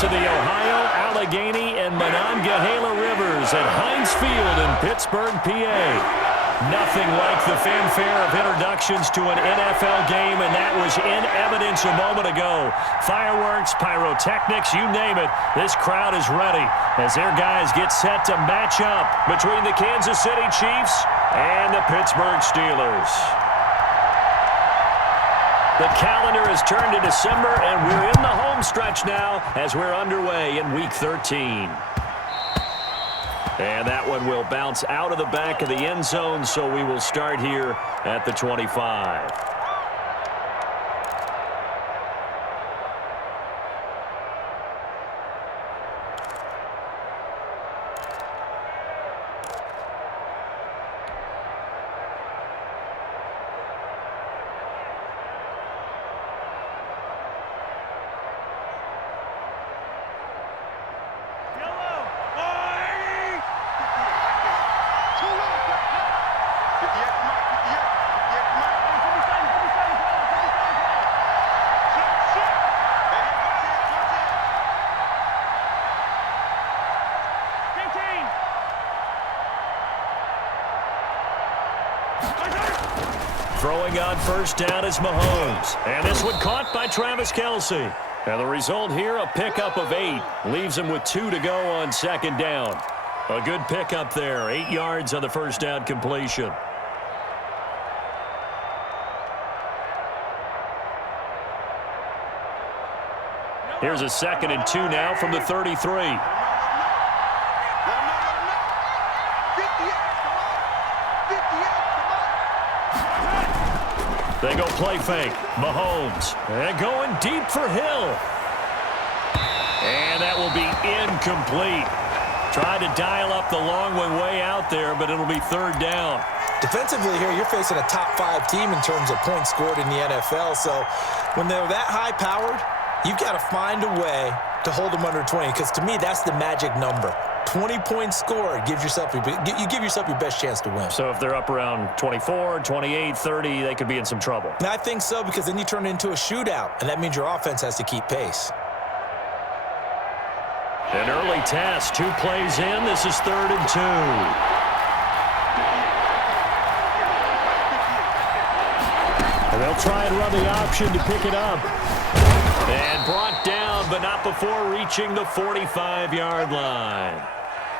voice of the Ohio, Allegheny, and Monongahela Rivers at Heinz Field in Pittsburgh, PA. Nothing like the fanfare of introductions to an NFL game, and that was in evidence a moment ago. Fireworks, pyrotechnics, you name it. This crowd is ready as their guys get set to match up between the Kansas City Chiefs and the Pittsburgh Steelers. The calendar has turned to December, and we're in the home stretch now as we're underway in Week 13. And that one will bounce out of the back of the end zone, so we will start here at the 25. Throwing on first down is Mahomes. And this one caught by Travis Kelce. And the result here, a pickup of 8. Leaves him with 2 to go on second down. A good pickup there. 8 yards on the first down completion. Here's a 2nd and 2 now from the 33. They go play fake. Mahomes. And going deep for Hill. And that will be incomplete. Tried to dial up the long one way out there, but it'll be third down. Defensively here, you're facing a top-5 team in terms of points scored in the NFL. So when they're that high-powered, you've got to find a way to hold them under 20. Because to me, that's the magic number. 20 points scored, you give yourself your best chance to win. So if they're up around 24, 28, 30, they could be in some trouble. And I think so, because then you turn it into a shootout, and that means your offense has to keep pace. An early test, 2 plays in. This is 3rd and 2. And they'll try and run the option to pick it up. And brought down, but not before reaching the 45-yard line.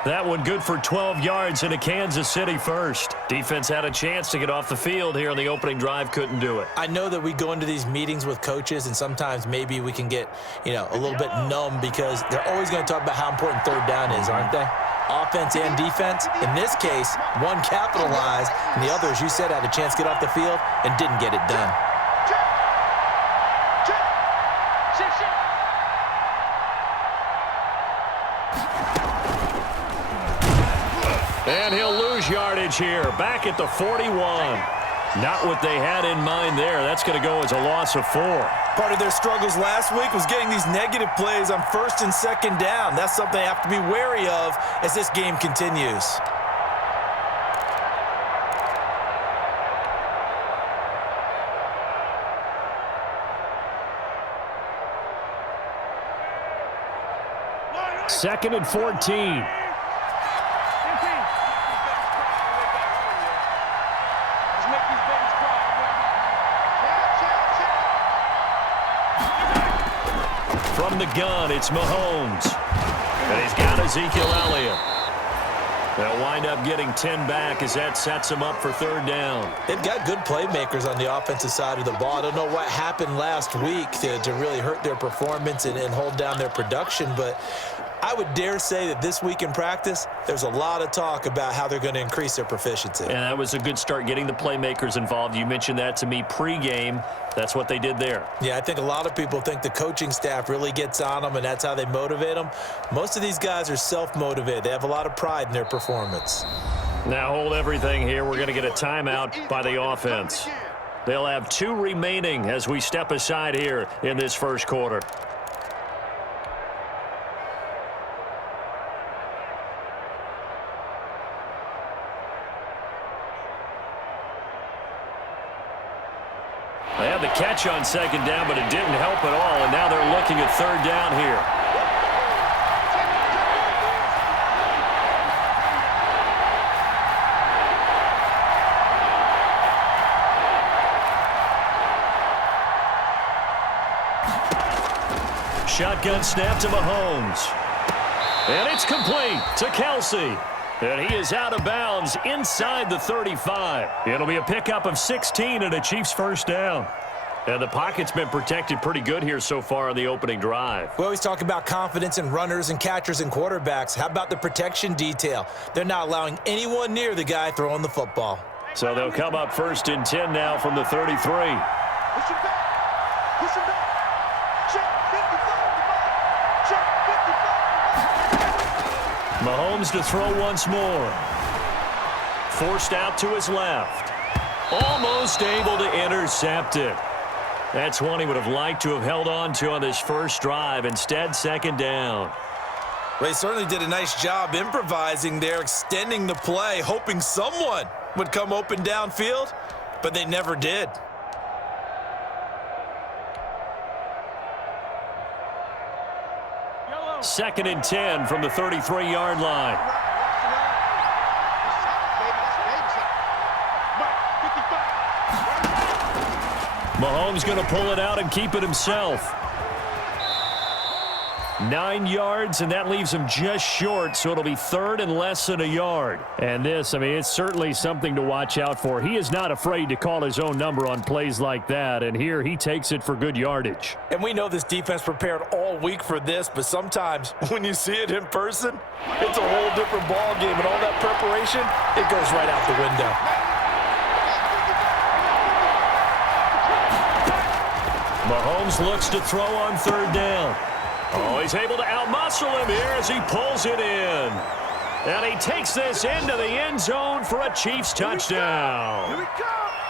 That one good for 12 yards in a Kansas City first. Defense had a chance to get off the field here on the opening drive, couldn't do it. I know that we go into these meetings with coaches, and sometimes maybe we can get, a little bit numb because they're always going to talk about how important third down is, aren't they? Offense and defense. In this case, one capitalized, and the other, as you said, had a chance to get off the field and didn't get it done. And he'll lose yardage here, back at the 41. Not what they had in mind there. That's going to go as a loss of 4. Part of their struggles last week was getting these negative plays on 1st and 2nd down. That's something they have to be wary of as this game continues. Second and 14. From the gun, it's Mahomes. And he's got Ezekiel Elliott. They'll wind up getting 10 back as that sets them up for third down. They've got good playmakers on the offensive side of the ball. I don't know what happened last week to really hurt their performance and hold down their production, but I would dare say that this week in practice, there's a lot of talk about how they're going to increase their proficiency. And that was a good start getting the playmakers involved. You mentioned that to me pregame. That's what they did there. Yeah, I think a lot of people think the coaching staff really gets on them, and that's how they motivate them. Most of these guys are self-motivated. They have a lot of pride in their performance. Now hold everything here. We're going to get a timeout by the offense. They'll have 2 remaining as we step aside here in this first quarter. They had the catch on second down, but it didn't help at all, and now they're looking at third down here. shotgun snap to Mahomes. And it's complete to Kelsey. And he is out of bounds inside the 35. It'll be a pickup of 16 and a Chiefs first down. And the pocket's been protected pretty good here so far on the opening drive. We always talk about confidence in runners and catchers and quarterbacks. How about the protection detail? They're not allowing anyone near the guy throwing the football. So they'll come up 1st and 10 now from the 33. Push him back. Push him back. Check 55. Check 55. Mahomes to throw once more. Forced out to his left. Almost able to intercept it. That's one he would have liked to have held on to on this first drive. Instead, 2nd down. Well, he certainly did a nice job improvising there, extending the play, hoping someone would come open downfield, but they never did. Yellow. 2nd and 10 from the 33-yard line. Mahomes going to pull it out and keep it himself. 9 yards, and that leaves him just short, so it'll be 3rd and less than a yard. And this, I mean, it's certainly something to watch out for. He is not afraid to call his own number on plays like that, and here he takes it for good yardage. And we know this defense prepared all week for this, but sometimes when you see it in person, it's a whole different ball game, and all that preparation, it goes right out the window. Mahomes looks to throw on 3rd down. Oh, he's able to outmuscle him here as he pulls it in. And he takes this into the end zone for a Chiefs touchdown.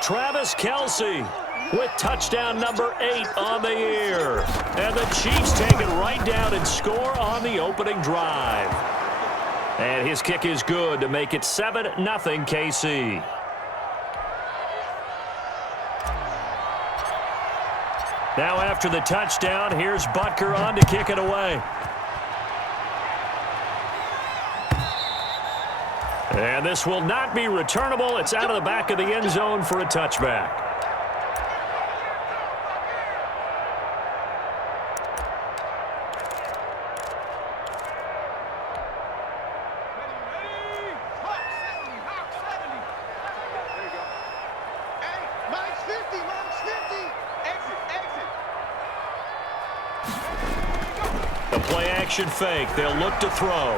Travis Kelce with touchdown number 8 on the year. And the Chiefs take it right down and score on the opening drive. And his kick is good to make it 7-0 KC. Now after the touchdown, here's Butker on to kick it away. And this will not be returnable. It's out of the back of the end zone for a touchback. Play-action fake. They'll look to throw.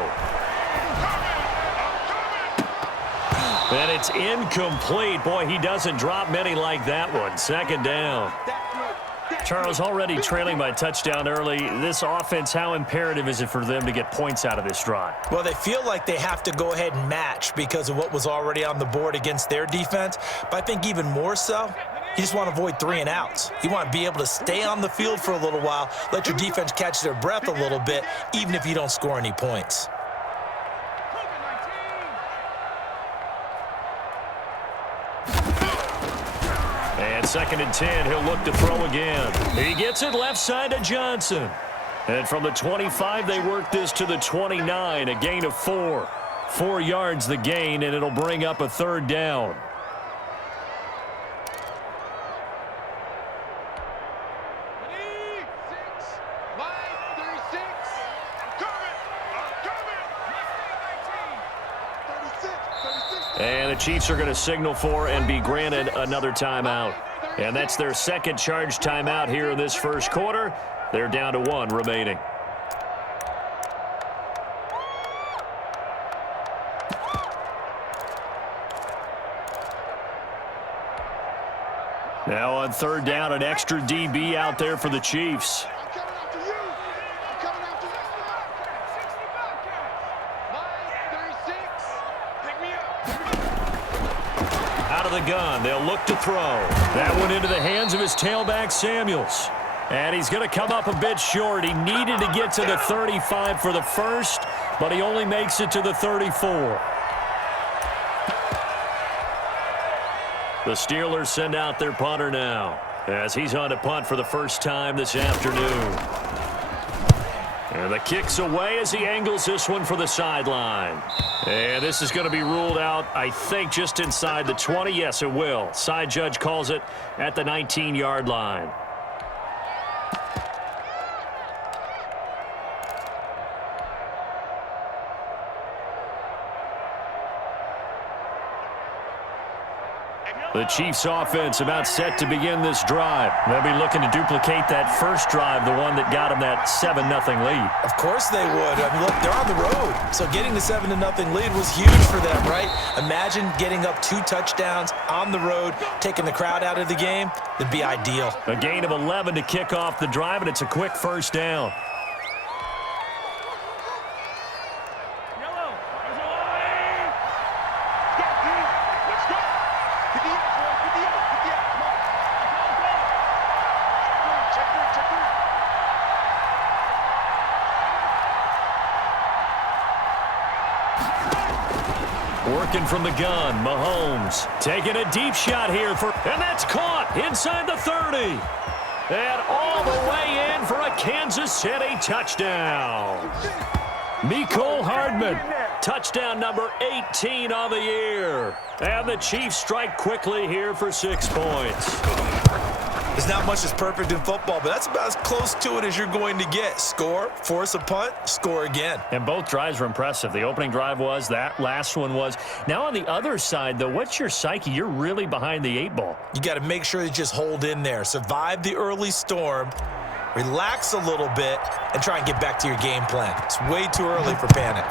And it's incomplete. Boy, he doesn't drop many like that one. 2nd down. Charles, already trailing by touchdown early. This offense, how imperative is it for them to get points out of this drive? Well, they feel like they have to go ahead and match because of what was already on the board against their defense. But I think even more so, you just want to avoid 3 and outs. You want to be able to stay on the field for a little while, let your defense catch their breath a little bit, even if you don't score any points. And 2nd and 10, he'll look to throw again. He gets it left side to Johnson. And from the 25, they work this to the 29, a gain of 4. 4 yards the gain, and it'll bring up a 3rd down. And the Chiefs are going to signal for and be granted another timeout. And that's their 2nd charge timeout here in this first quarter. They're down to 1 remaining. Now on 3rd down, an extra DB out there for the Chiefs. The gun. They'll look to throw. That one into the hands of his tailback, Samuels. And he's going to come up a bit short. He needed to get to the 35 for the first, but he only makes it to the 34. The Steelers send out their punter now as he's on to punt for the first time this afternoon. And the kick's away as he angles this one for the sideline. And this is going to be ruled out, I think, just inside the 20. Yes, it will. Side judge calls it at the 19-yard line. The Chiefs offense about set to begin this drive. They'll be looking to duplicate that first drive, the one that got them that 7-0 lead. Of course they would. I mean, look, they're on the road. So getting the 7-0 lead was huge for them, right? Imagine getting up 2 touchdowns on the road, taking the crowd out of the game. That'd be ideal. A gain of 11 to kick off the drive, and it's a quick first down. Working from the gun, Mahomes taking a deep shot here and that's caught inside the 30. And all the way in for a Kansas City touchdown. Mecole Hardman, touchdown number 18 on the year. And the Chiefs strike quickly here for 6 points. There's not much that's perfect in football, but that's about as close to it as you're going to get. Score, force a punt, score again. And both drives were impressive. The opening drive was, that last one was. Now on the other side, though, what's your psyche? You're really behind the 8 ball. You got to make sure you just hold in there. Survive the early storm, relax a little bit, and try and get back to your game plan. It's way too early for panic.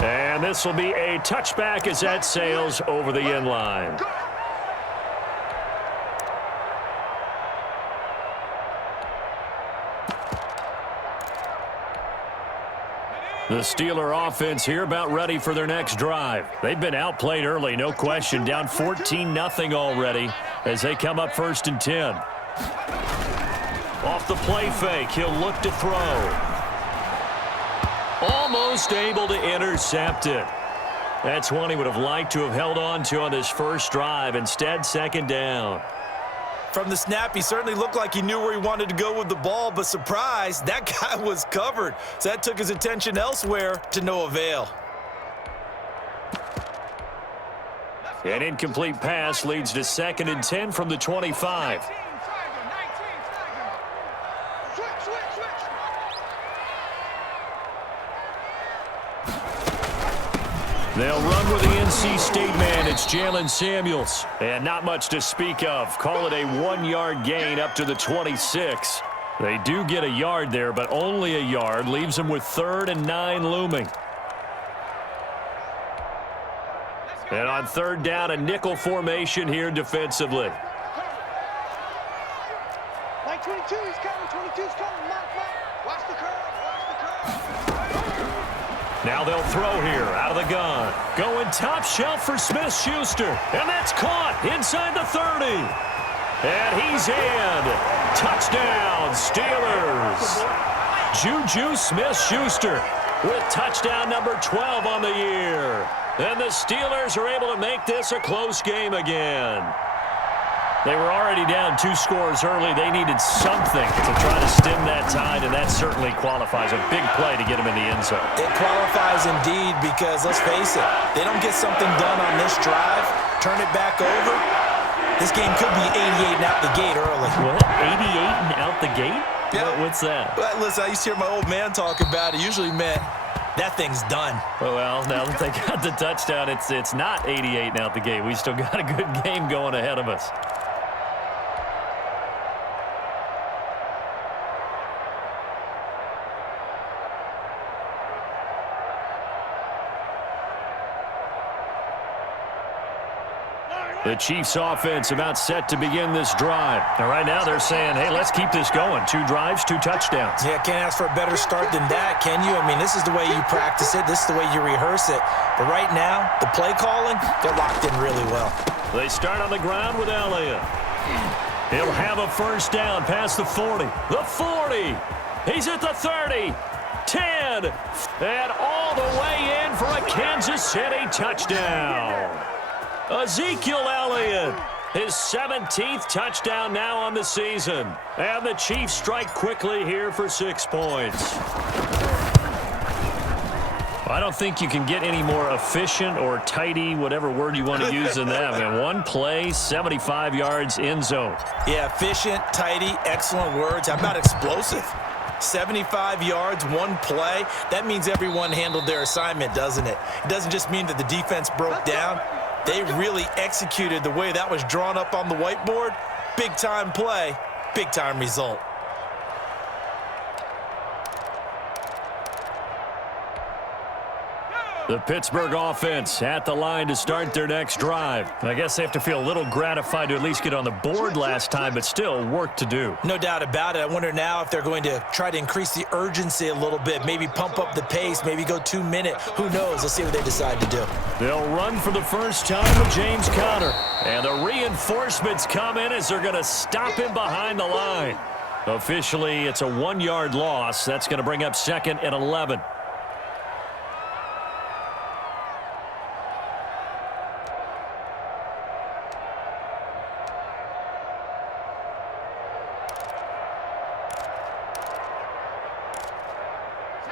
And this will be a touchback as that sails over the end line. The Steeler offense here about ready for their next drive. They've been outplayed early, no question, down 14-0 already as they come up 1st and 10. Off the play fake, he'll look to throw. Almost able to intercept it. That's one he would have liked to have held on to on this first drive. Instead, 2nd down. From the snap, he certainly looked like he knew where he wanted to go with the ball, but surprise, that guy was covered. So that took his attention elsewhere to no avail. An incomplete pass leads to 2nd and 10 from the 25. They'll run with the NC State man. It's Jalen Samuels. And not much to speak of. Call it a 1-yard gain up to the 26. They do get a yard there, but only a yard. Leaves them with 3rd and 9 looming. And on 3rd down, a nickel formation here defensively. 22, he's coming. 22's coming. Mark. Watch the curve. Now they'll throw here out of the gun. Going top shelf for Smith-Schuster. And that's caught inside the 30. And he's in. Touchdown, Steelers. Juju Smith-Schuster with touchdown number 12 on the year. And the Steelers are able to make this a close game again. They were already down 2 scores early. They needed something to try to stem that tide, and that certainly qualifies. A big play to get them in the end zone. It qualifies indeed because, let's face it, they don't get something done on this drive, turn it back over, this game could be 88 and out the gate early. What? 88 and out the gate? Yeah. What's that? Well, listen, I used to hear my old man talk about it. Usually meant that thing's done. Well, now that they got the touchdown, it's not 88 and out the gate. We still got a good game going ahead of us. The Chiefs offense about set to begin this drive. And right now they're saying, hey, let's keep this going. 2 drives, 2 touchdowns. Yeah, can't ask for a better start than that, can you? I mean, this is the way you practice it. This is the way you rehearse it. But right now, the play calling, they're locked in really well. They start on the ground with Elliott. He'll have a first down past the 40. The 40. He's at the 30. 10. And all the way in for a Kansas City touchdown. Ezekiel Elliott, his 17th touchdown now on the season. And the Chiefs strike quickly here for 6 points. I don't think you can get any more efficient or tidy, whatever word you want to use than that. I mean, 1 play, 75 yards, end zone. Yeah, efficient, tidy, excellent words. How about explosive? 75 yards, one play. That means everyone handled their assignment, doesn't it? It doesn't just mean that the defense broke down. They really executed the way that was drawn up on the whiteboard. Big-time play, big-time result. The Pittsburgh offense at the line to start their next drive. I guess they have to feel a little gratified to at least get on the board last time, but still work to do. No doubt about it. I wonder now if they're going to try to increase the urgency a little bit, maybe pump up the pace, maybe go 2-minute. Who knows? Let's see what they decide to do. They'll run for the first time with James Conner. And the reinforcements come in as they're going to stop him behind the line. Officially, it's a 1-yard loss. That's going to bring up 2nd and 11.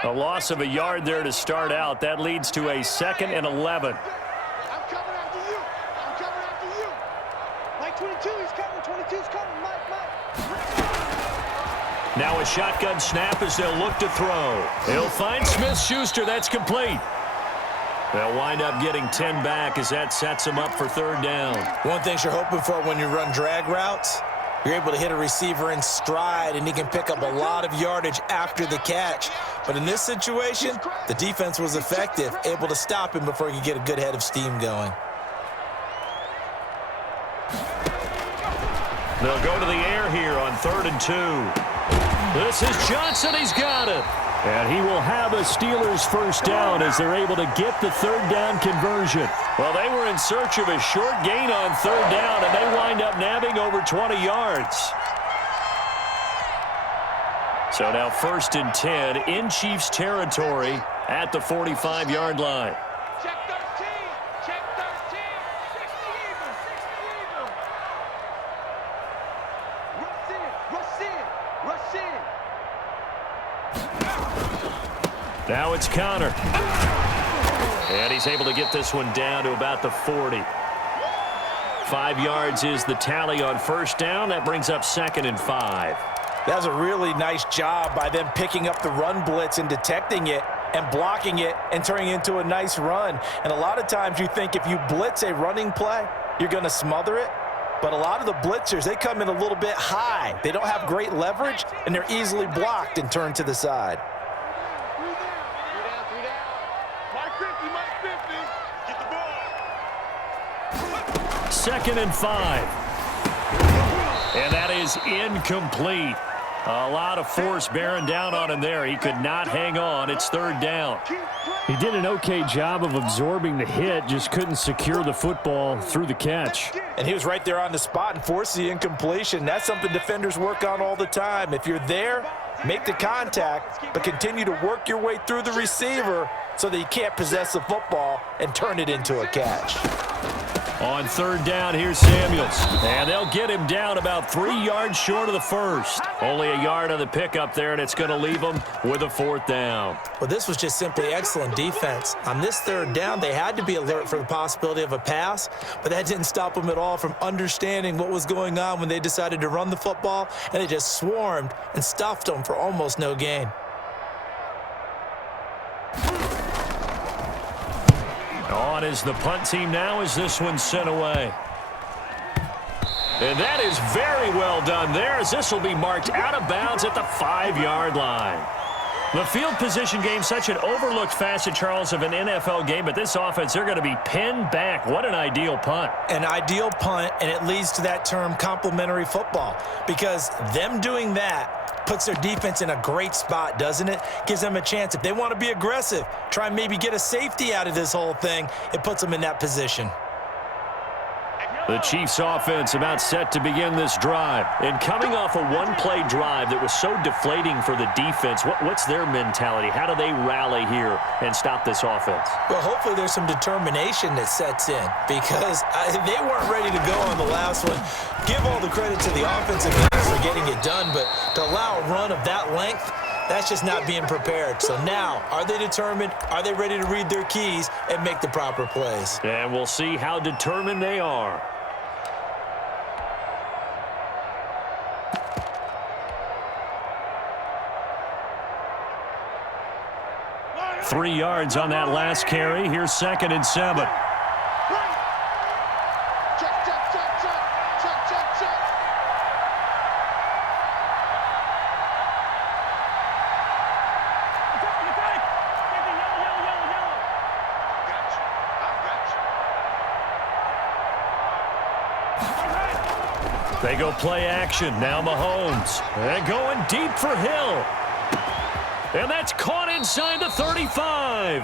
A loss of a yard there to start out. That leads to a 2nd and 11. I'm coming after you. I'm coming after you. Mike 22, he's coming. 22's coming. Mike. Now a shotgun snap as they'll look to throw. He'll find Smith-Schuster. That's complete. They'll wind up getting 10 back as that sets them up for 3rd down. One thing you're hoping for when you run drag routes, you're able to hit a receiver in stride, and he can pick up a lot of yardage after the catch. But in this situation, the defense was effective, able to stop him before he could get a good head of steam going. They'll go to the air here on 3rd and 2. This is Johnson. He's got it. And he will have a Steelers first down as they're able to get the 3rd down conversion. Well, they were in search of a short gain on 3rd down, and they wind up nabbing over 20 yards. So now 1st and 10 in Chiefs territory at the 45-yard line. Check 13. Check 13. 60 Eagles. 60 Eagles. Rush in. Now it's Conner. And he's able to get this one down to about the 40. 5 yards is the tally on 1st down. That brings up 2nd and 5. That was a really nice job by them picking up the run blitz and detecting it and blocking it and turning it into a nice run. And a lot of times you think if you blitz a running play, you're going to smother it. But a lot of the blitzers, they come in a little bit high. They don't have great leverage, and they're easily blocked and turned to the side. 3 down. Mike 50. Get the ball. 2nd and 5. And that is incomplete. A lot of force bearing down on him there. He could not hang on. It's 3rd down. He did an okay job of absorbing the hit, just couldn't secure the football through the catch. And he was right there on the spot and forced the incompletion. That's something defenders work on all the time. If you're there, make the contact, but continue to work your way through the receiver so that you can't possess the football and turn it into a catch. On 3rd down, here's Samuels. And they'll get him down about 3 yards short of the 1st. Only a yard on the pickup there, and it's going to leave them with a 4th down. Well, this was just simply excellent defense. On this 3rd down, they had to be alert for the possibility of a pass, but that didn't stop them at all from understanding what was going on when they decided to run the football, and they just swarmed and stuffed them for almost no gain. On is the punt team now as this one's sent away. And that is very well done there as this will be marked out of bounds at the 5-yard line. The field position game, such an overlooked facet, Charles, of an NFL game, but this offense, they're going to be pinned back. What an ideal punt. An ideal punt, and it leads to that term complementary football, because them doing that puts their defense in a great spot, doesn't it? Gives them a chance. If they want to be aggressive, try and maybe get a safety out of this whole thing, it puts them in that position. The Chiefs offense about set to begin this drive. And coming off a one-play drive that was so deflating for the defense, what's their mentality? How do they rally here and stop this offense? Well, hopefully there's some determination that sets in, because they weren't ready to go on the last one. Give all the credit to the offensive guys for getting it done, but to allow a run of that length, that's just not being prepared. So now, are they determined? Are they ready to read their keys and make the proper plays? And we'll see how determined they are. 3 yards on that last carry. Here's 2nd and 7. Check, check, check, check. Check, check, check. They go play action. Now Mahomes. They're going deep for Hill. And that's caught inside the 35.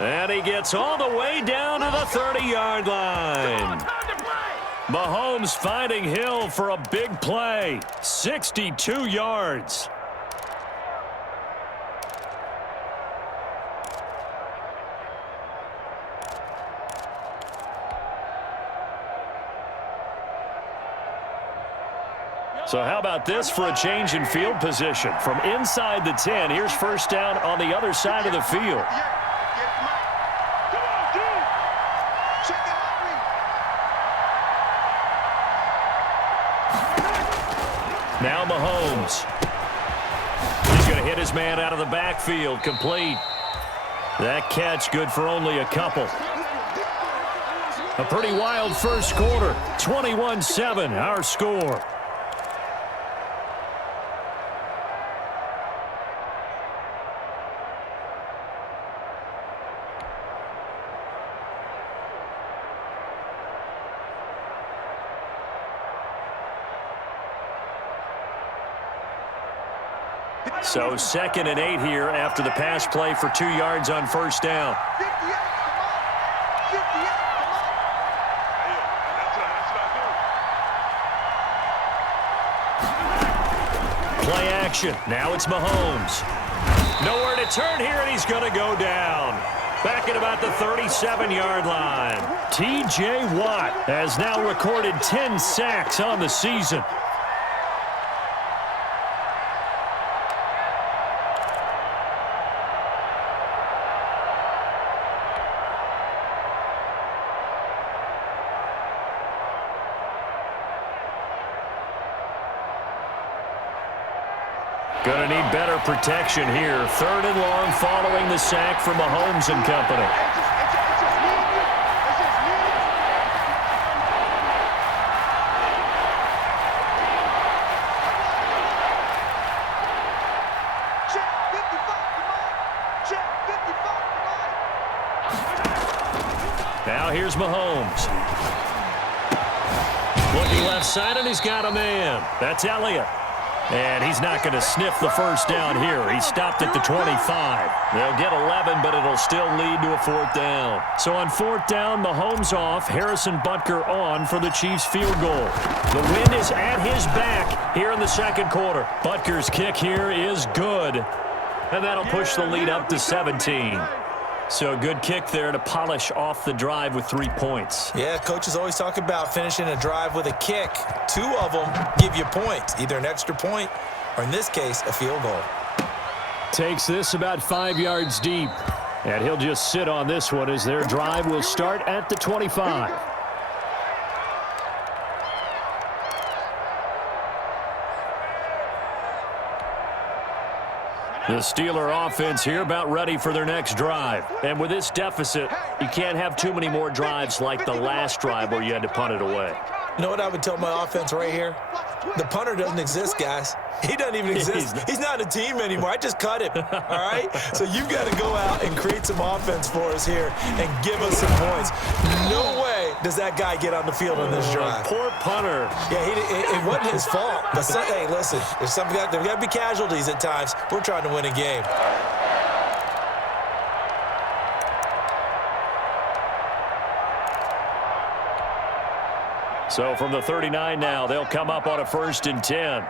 And he gets all the way down to the 30-yard line. Mahomes finding Hill for a big play. 62 yards. So how about this for a change in field position? From inside the 10, here's 1st down on the other side of the field. Now Mahomes. He's going to hit his man out of the backfield. Complete. That catch good for only a couple. A pretty wild first quarter. 21-7, our score. So 2nd and 8 here after the pass play for 2 yards on 1st down. 58, come on. 58, come on. Play action. Now it's Mahomes. Nowhere to turn here, and he's going to go down. Back at about the 37-yard line. T.J. Watt has now recorded 10 sacks on the season. Going to need better protection here. 3rd and long following the sack from Mahomes and company. Check 55, come on. Check 55, come on. Now here's Mahomes. Looking left side, and he's got a man. That's Elliott. And he's not going to sniff the 1st down here. He stopped at the 25. They'll get 11, but it'll still lead to a 4th down. So on 4th down, Mahomes off, Harrison Butker on for the Chiefs field goal. The wind is at his back here in the 2nd quarter. Butker's kick here is good. And that'll push the lead up to 17. So a good kick there to polish off the drive with 3 points. Yeah, coaches always talk about finishing a drive with a kick. 2 of them give you points, either an extra point or, in this case, a field goal. Takes this about 5 yards deep. And he'll just sit on this one as their drive will start at the 25. The Steeler offense here about ready for their next drive. And with this deficit, you can't have too many more drives like the last drive where you had to punt it away. You know what I would tell my offense right here? The punter doesn't exist, guys. He doesn't even exist. He's not a team anymore. I just cut him, all right? So you've got to go out and create some offense for us here and give us some points. No way does that guy get on the field on this drive. Poor punter. Yeah, it wasn't his fault. But, hey, listen, there's got to be casualties at times. We're trying to win a game. So from the 39 now, they'll come up on a 1st and 10.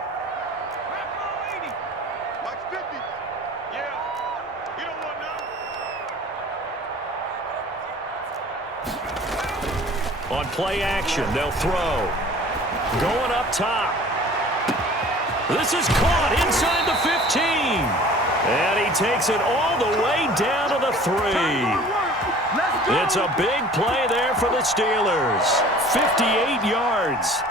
On play action, they'll throw. Going up top. This is caught inside the 15. And he takes it all the way down to the 3. It's a big play there for the Steelers. 58 yards.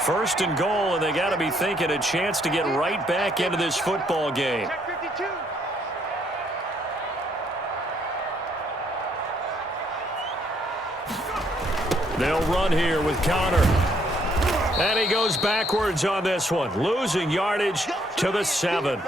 1st and goal, and they got to be thinking a chance to get right back into this football game. 52. They'll run here with Connor. And he goes backwards on this one, losing yardage to the 7.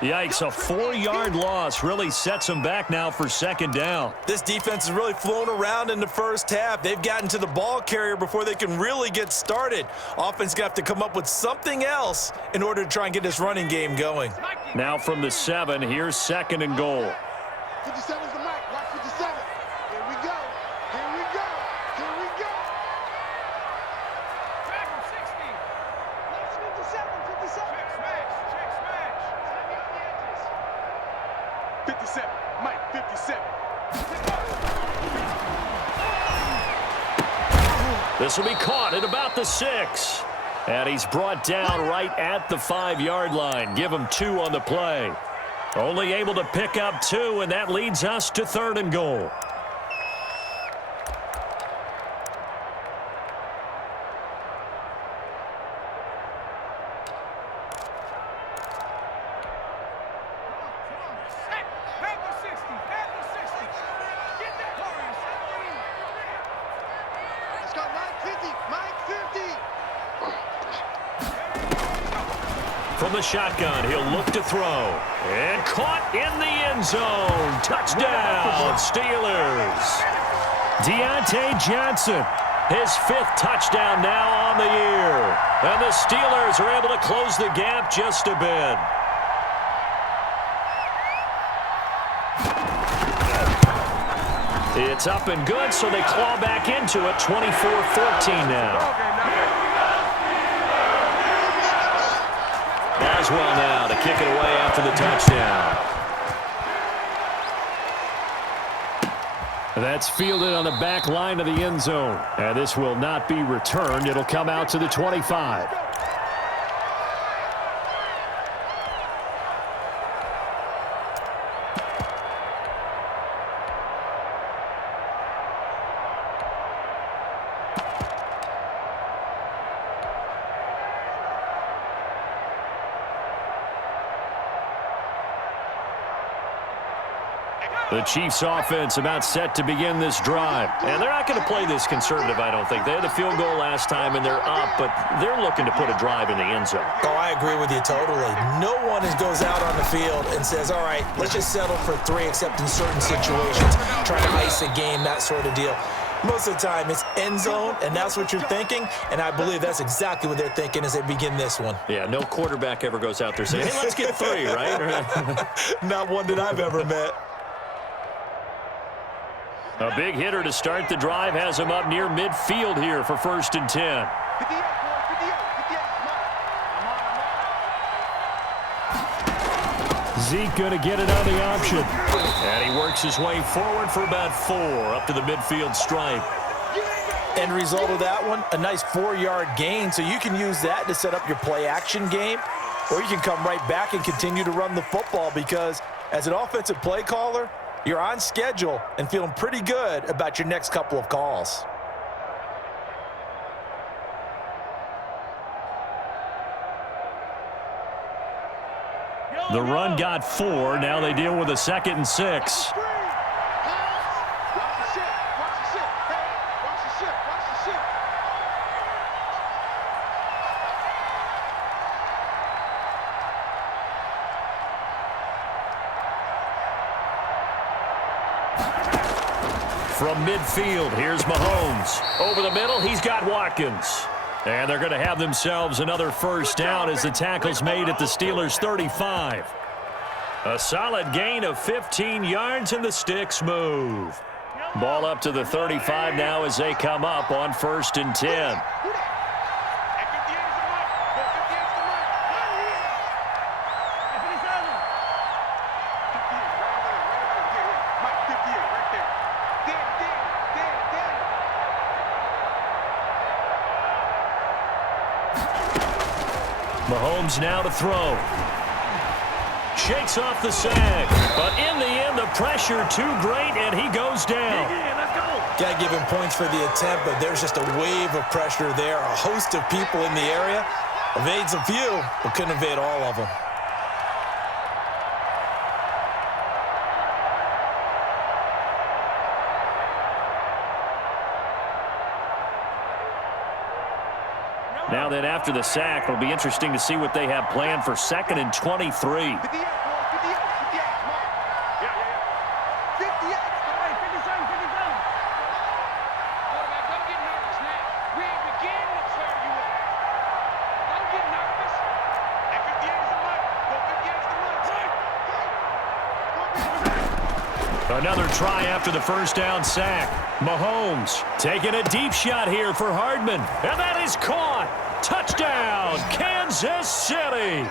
Yikes, a 4-yard loss really sets them back now for second down. This defense has really flown around in the first half. They've gotten to the ball carrier before they can really get started. Offense going to have to come up with something else in order to try and get this running game going. Now from the 7, here's second and goal. 57 is the mic. Watch 57. Here we go. Here we go. Here we go. Track him 60. Watch 57. 57. Check smash. Check smash. Heavy on the edges. 57. Mike, 57. This will be caught at about the 6. And he's brought down right at the 5-yard line. Give him 2 on the play. Only able to pick up 2, and that leads us to third and goal. Let's go, Mike 50. Mike 50. From the shotgun, he'll look to throw. And caught in the end zone. Touchdown, Steelers. Deontay Johnson, his 5th touchdown now on the year. And the Steelers are able to close the gap just a bit. It's up and good, so they claw back into it, 24-14 now. Boswell now to kick it away after the touchdown. That's fielded on the back line of the end zone. And this will not be returned. It'll come out to the 25. The Chiefs offense about set to begin this drive. And they're not going to play this conservative, I don't think. They had a field goal last time, and they're up, but they're looking to put a drive in the end zone. Oh, I agree with you totally. No one goes out on the field and says, all right, let's just settle for 3, except in certain situations, trying to ice a game, that sort of deal. Most of the time, it's end zone, and that's what you're thinking, and I believe that's exactly what they're thinking as they begin this one. Yeah, no quarterback ever goes out there saying, hey, let's get 3, right? Not one that I've ever met. A big hitter to start the drive has him up near midfield here for 1st and 10. 58, boy. 58. Zeke going to get it on the option. And he works his way forward for about 4 up to the midfield stripe. End result of that one, a nice 4-yard gain, so you can use that to set up your play-action game, or you can come right back and continue to run the football because as an offensive play caller, you're on schedule and feeling pretty good about your next couple of calls. The run got 4. Now they deal with a 2nd and 6. From midfield, here's Mahomes. Over the middle, he's got Watkins. And they're going to have themselves another first down as the tackle's made at the Steelers' 35. A solid gain of 15 yards, and the sticks move. Ball up to the 35 now as they come up on 1st and 10. Mahomes now to throw. Shakes off the sag. But in the end, the pressure too great, and he goes down. Got to give him points for the attempt, but there's just a wave of pressure there. A host of people in the area. Evades a few, but couldn't evade all of them. Now then, after the sack, it'll be interesting to see what they have planned for 2nd and 23. 58, boys, 58, 58. Come on. Yeah. 58. All right, 57, 57. Quarterback, don't get nervous now. We ain't beginning to tear you up. Don't get nervous. And 58 is the money. Go 58 is the money. Another try after the first down sack. Mahomes taking a deep shot here for Hardman. And that is caught. Touchdown, Kansas City.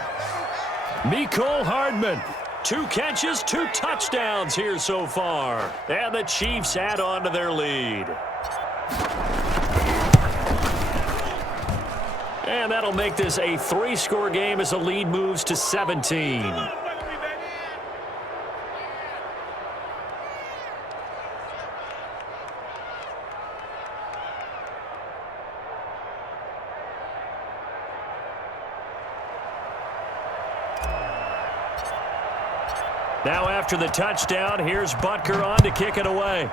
Mecole Hardman. 2 catches, 2 touchdowns here so far. And the Chiefs add on to their lead. And that'll make this a 3-score game as the lead moves to 17. Now after the touchdown, here's Butker on to kick it away.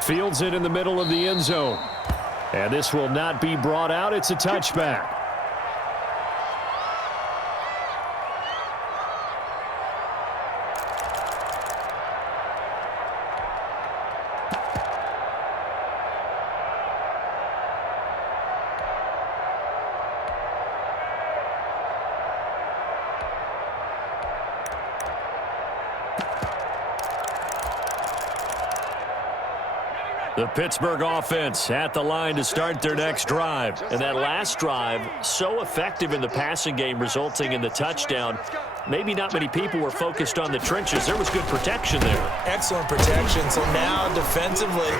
Fields it in the middle of the end zone. And this will not be brought out. It's a touchback. The Pittsburgh offense at the line to start their next drive. And that last drive, so effective in the passing game, resulting in the touchdown. Maybe not many people were focused on the trenches. There was good protection there. Excellent protection. So now defensively,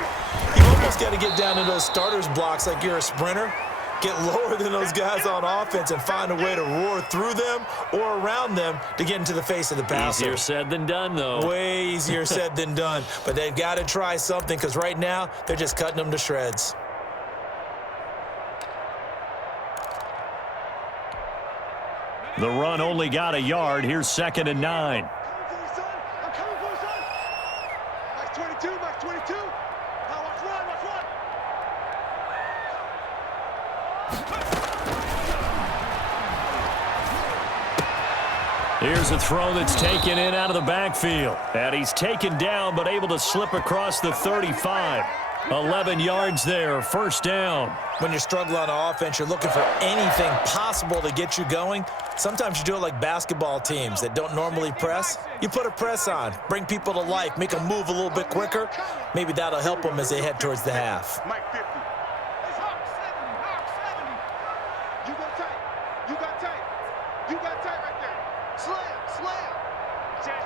you almost got to get down to those starters blocks like you're a sprinter. Get lower than those guys on offense and find a way to roar through them or around them to get into the face of the passer. Easier said than done, though. Way easier said than done. But they've got to try something because right now they're just cutting them to shreds. The run only got a yard. Here's 2nd and 9. I'm coming for you, son. Max 22, Max 22. Now watch one, watch one. Here's a throw that's taken in out of the backfield. And he's taken down but able to slip across the 35. 11 yards there, first down. When you're struggling on offense, you're looking for anything possible to get you going. Sometimes you do it like basketball teams that don't normally press. You put a press on, bring people to life, make them move a little bit quicker. Maybe that'll help them as they head towards the half. Mike 50. It's Hawk 70, Hawk 70. You go tight. You got tight. You got tight right there. Slam, slam. Watch out.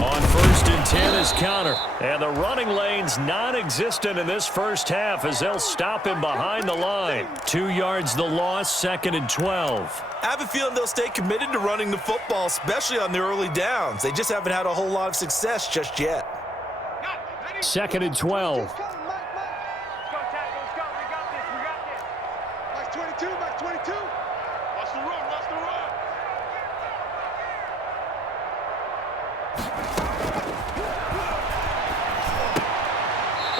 On 1st and 10 is Counter. And the running lane's non-existent in this first half as they'll stop him behind the line. 2 yards the loss, 2nd and 12. I have a feeling they'll stay committed to running the football, especially on the early downs. They just haven't had a whole lot of success just yet. 2nd and 12. Let's go, Mike, Mike. Let's go, Tag. Let's go. We got this. We got this. Max 22, Max 22. Watch the run. Watch the run.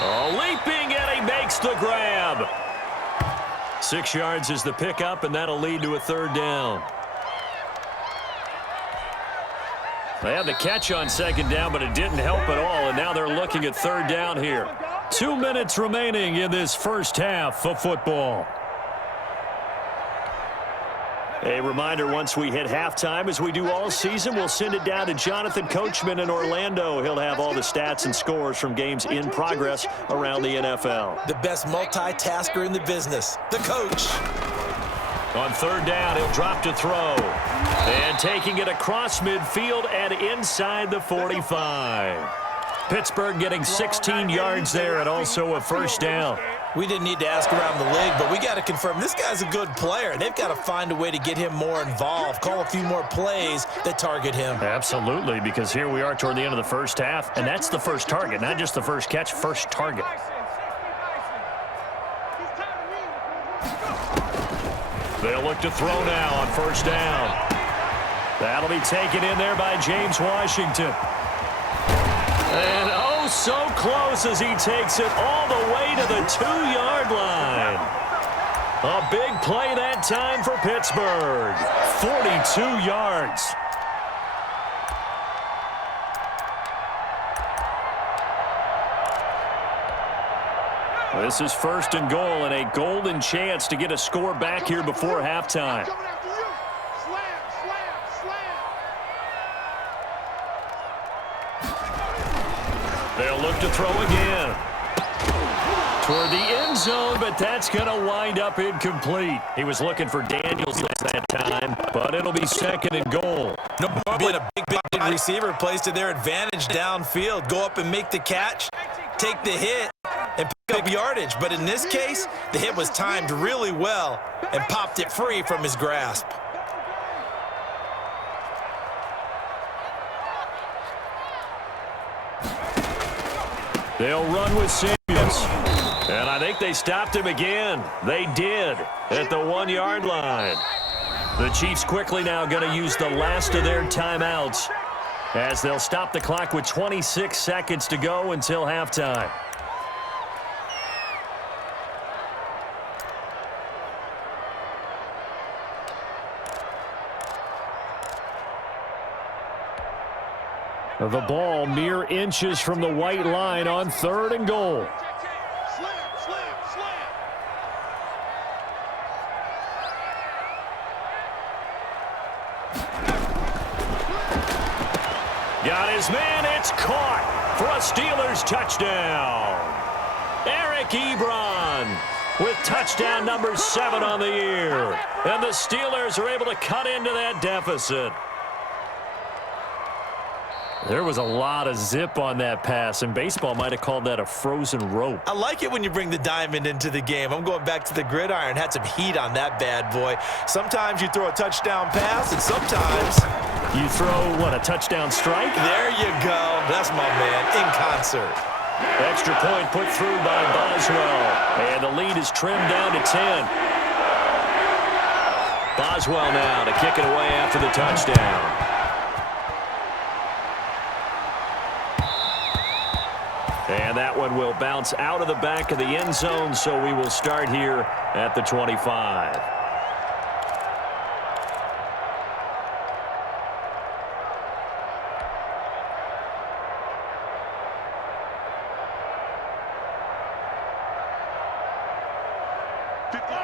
Oh, leaping, and he makes the grab. 6 yards is the pickup, and that'll lead to a 3rd down. They had the catch on 2nd down, but it didn't help at all, and now they're looking at 3rd down here. 2 minutes remaining in this first half of football. A reminder, once we hit halftime, as we do all season, we'll send it down to Jonathan Coachman in Orlando. He'll have all the stats and scores from games in progress around the NFL. The best multitasker in the business, the coach. On 3rd down, he'll drop to throw. And taking it across midfield and inside the 45. Pittsburgh getting 16 yards there and also a 1st down. We didn't need to ask around the league, but we got to confirm this guy's a good player. They've got to find a way to get him more involved, call a few more plays that target him. Absolutely, because here we are toward the end of the first half, and that's the first target, not just the first catch, first target. They'll look to throw now on 1st down. That'll be taken in there by James Washington. And oh oh, so close as he takes it all the way to the 2-yard line. A big play that time for Pittsburgh. 42 yards. This is 1st and goal and a golden chance to get a score back here before halftime. They'll look to throw again. Toward the end zone, but that's going to wind up incomplete. He was looking for Daniels that time, but it'll be 2nd and goal. Normally a big receiver plays to their advantage downfield. Go up and make the catch, take the hit, and pick up yardage. But in this case, the hit was timed really well and popped it free from his grasp. They'll run with Samuels. And I think they stopped him again. They did at the 1-yard line. The Chiefs quickly now going to use the last of their timeouts as they'll stop the clock with 26 seconds to go until halftime. The ball mere inches from the white line on 3rd and goal. Got his man. It's caught for a Steelers touchdown. Eric Ebron with touchdown number 7 on the year. And the Steelers are able to cut into that deficit. There was a lot of zip on that pass, and baseball might have called that a frozen rope. I like it when you bring the diamond into the game. I'm going back to the gridiron. Had some heat on that bad boy. Sometimes you throw a touchdown pass, and sometimes you throw, what, a touchdown strike? There you go. That's my man, in concert. Extra point put through by Boswell, and the lead is trimmed down to 10. Boswell now to kick it away after the touchdown. And that one will bounce out of the back of the end zone, so we will start here at the 25.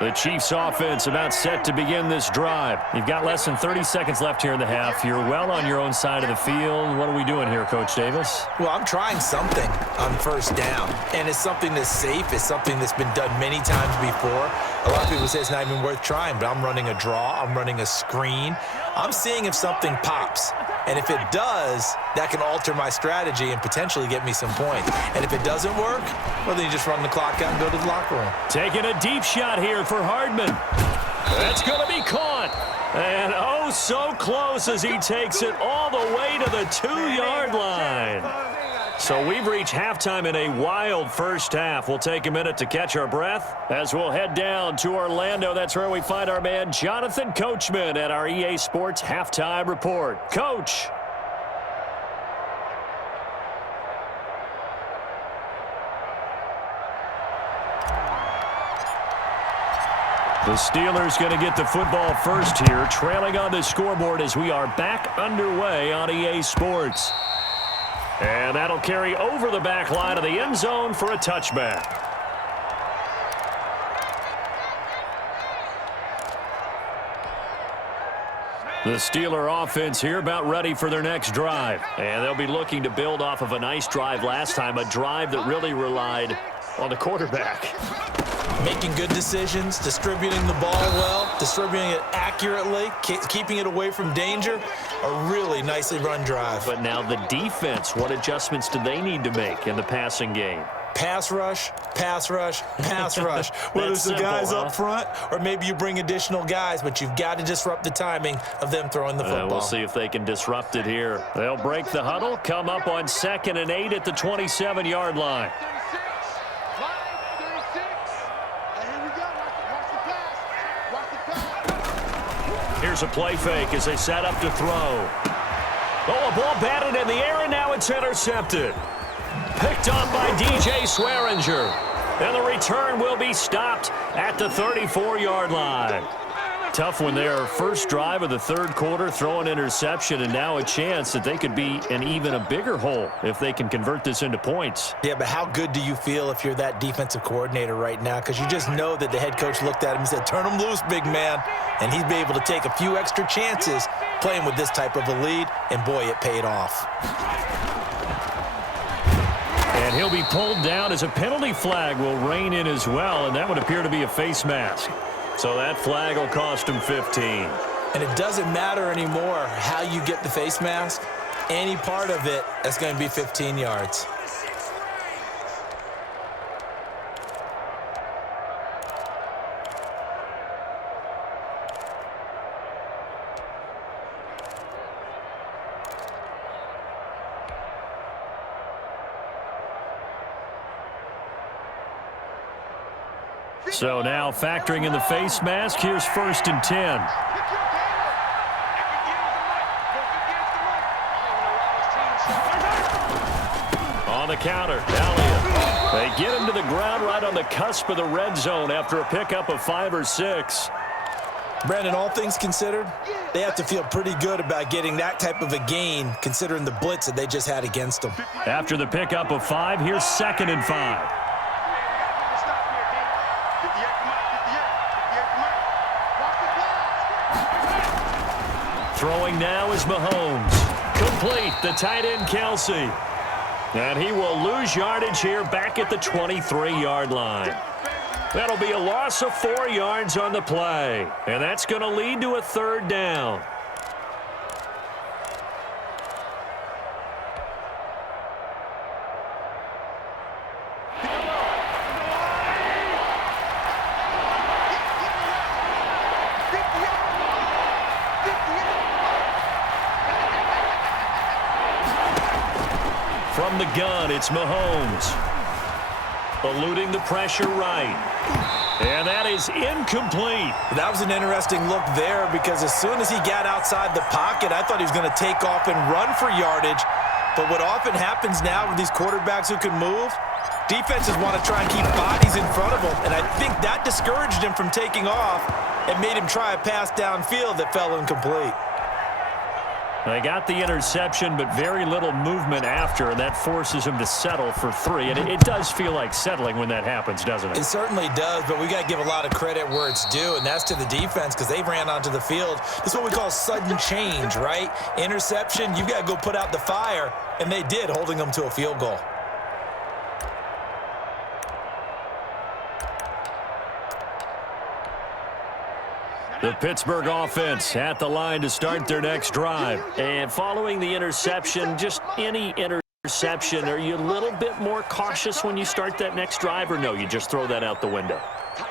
The Chiefs offense about set to begin this drive. You've got less than 30 seconds left here in the half. You're well on your own side of the field. What are we doing here, Coach Davis? Well, I'm trying something on 1st down, and it's something that's safe. It's something that's been done many times before. A lot of people say it's not even worth trying, but I'm running a draw. I'm running a screen. I'm seeing if something pops. And if it does, that can alter my strategy and potentially get me some points. And if it doesn't work, well, then you just run the clock out and go to the locker room. Taking a deep shot here for Hardman. That's going to be caught. And oh, so close as he takes it all the way to the 2-yard line. So we've reached halftime in a wild first half. We'll take a minute to catch our breath as we'll head down to Orlando. That's where we find our man Jonathan Coachman at our EA Sports Halftime Report. Coach. The Steelers going to get the football first here, trailing on the scoreboard as we are back underway on EA Sports. And that'll carry over the back line of the end zone for a touchback. The Steeler offense here about ready for their next drive. And they'll be looking to build off of a nice drive last time, a drive that really relied on the quarterback. Making good decisions, distributing the ball well, distributing it accurately, keeping it away from danger. A really nicely run drive. But now the defense, what adjustments do they need to make in the passing game? Pass rush, pass rush, pass rush. Whether it's the guys up front or maybe you bring additional guys, but you've got to disrupt the timing of them throwing the football. We'll see if they can disrupt it here. They'll break the huddle, come up on 2nd and 8 at the 27-yard line. Here's a play fake as they set up to throw. Oh, a ball batted in the air, and now it's intercepted. picked off by DJ Swearinger. And the return will be stopped at the 34-yard line. Tough when their first drive of the third quarter, throw an interception, and now a chance that they could be in even a bigger hole if they can convert this into points. Yeah, but how good do you feel if you're that defensive coordinator right now? Because you just know that the head coach looked at him and said, turn him loose, big man. And he'd be able to take a few extra chances playing with this type of a lead, and boy, it paid off. And he'll be pulled down as a penalty flag will rein in as well, and that would appear to be a face mask. So that flag will cost him 15. And it doesn't matter anymore how you get the face mask. Any part of it, that's going to be 15 yards. So now factoring in the face mask, here's 1st and 10. On the counter, Elliott. They get him to the ground right on the cusp of the red zone after a pickup of 5 or 6. Brandon, all things considered, they have to feel pretty good about getting that type of a gain considering the blitz that they just had against them. After the pickup of 5, here's 2nd and 5. Throwing now is Mahomes. Complete, the tight end Kelsey. And he will lose yardage here back at the 23-yard line. That'll be a loss of 4 yards on the play. And that's going to lead to a 3rd down. From the gun, it's Mahomes. Eluding the pressure right. And that is incomplete. That was an interesting look there because as soon as he got outside the pocket, I thought he was going to take off and run for yardage. But what often happens now with these quarterbacks who can move, defenses want to try and keep bodies in front of them. And I think that discouraged him from taking off and made him try a pass downfield that fell incomplete. They got the interception, but very little movement after, and that forces him to settle for 3. And it does feel like settling when that happens, doesn't it? It certainly does, but we got to give a lot of credit where it's due, and that's to the defense because they ran onto the field. This is what we call sudden change, right? Interception, you've got to go put out the fire, and they did, holding them to a field goal. The Pittsburgh offense at the line to start their next drive. And following the interception, just any interception, are you a little bit more cautious when you start that next drive, or no, you just throw that out the window?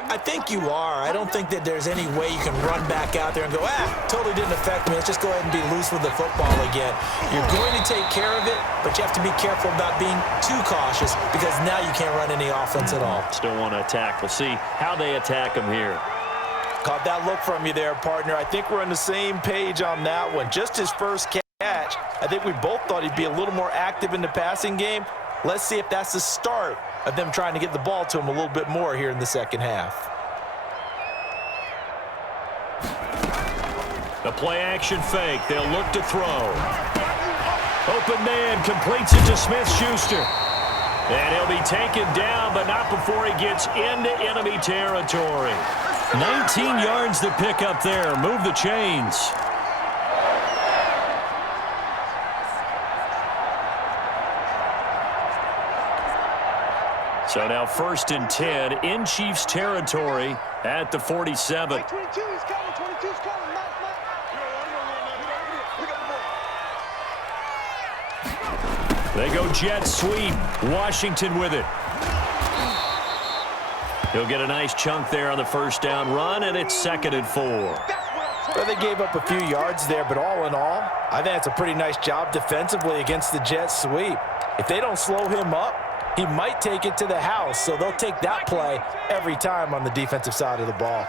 I think you are. I don't think that there's any way you can run back out there and go, totally didn't affect me. Let's just go ahead and be loose with the football again. You're going to take care of it, but you have to be careful about being too cautious because now you can't run any offense at all. Still want to attack. We'll see how they attack them here. Caught that look from you there, partner. I think we're on the same page on that one. Just his first catch, I think we both thought he'd be a little more active in the passing game. Let's see if that's the start of them trying to get the ball to him a little bit more here in the second half. The play-action fake. They'll look to throw. Open man completes it to Smith-Schuster. And he'll be taken down, but not before he gets into enemy territory. 19 yards to pick up there. Move the chains. So now 1st and 10 in Chiefs territory at the 47. 22 is coming. 22 is coming. They go jet sweep. Washington with it. He'll get a nice chunk there on the first down run, and it's 2nd and 4. Well, they gave up a few yards there, but all in all, I think it's a pretty nice job defensively against the jet sweep. If they don't slow him up, he might take it to the house, so they'll take that play every time on the defensive side of the ball.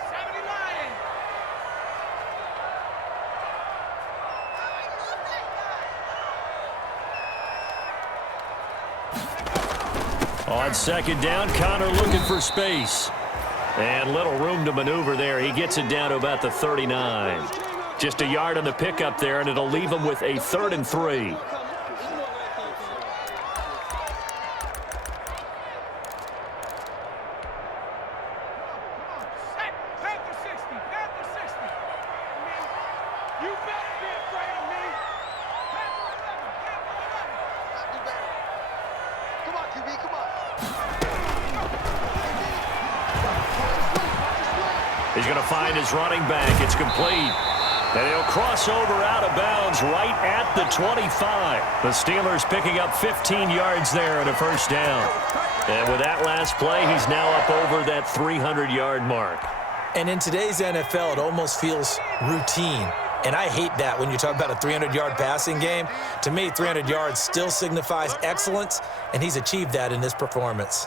On second down, Connor looking for space. And little room to maneuver there. He gets it down to about the 39. Just a yard on the pickup there, and it'll leave him with a 3rd and 3. He's going to find his running back. It's complete. And he'll cross over out of bounds right at the 25. The Steelers picking up 15 yards there and a first down. And with that last play, he's now up over that 300-yard mark. And in today's NFL, it almost feels routine. And I hate that when you talk about a 300-yard passing game. To me, 300 yards still signifies excellence, and he's achieved that in this performance.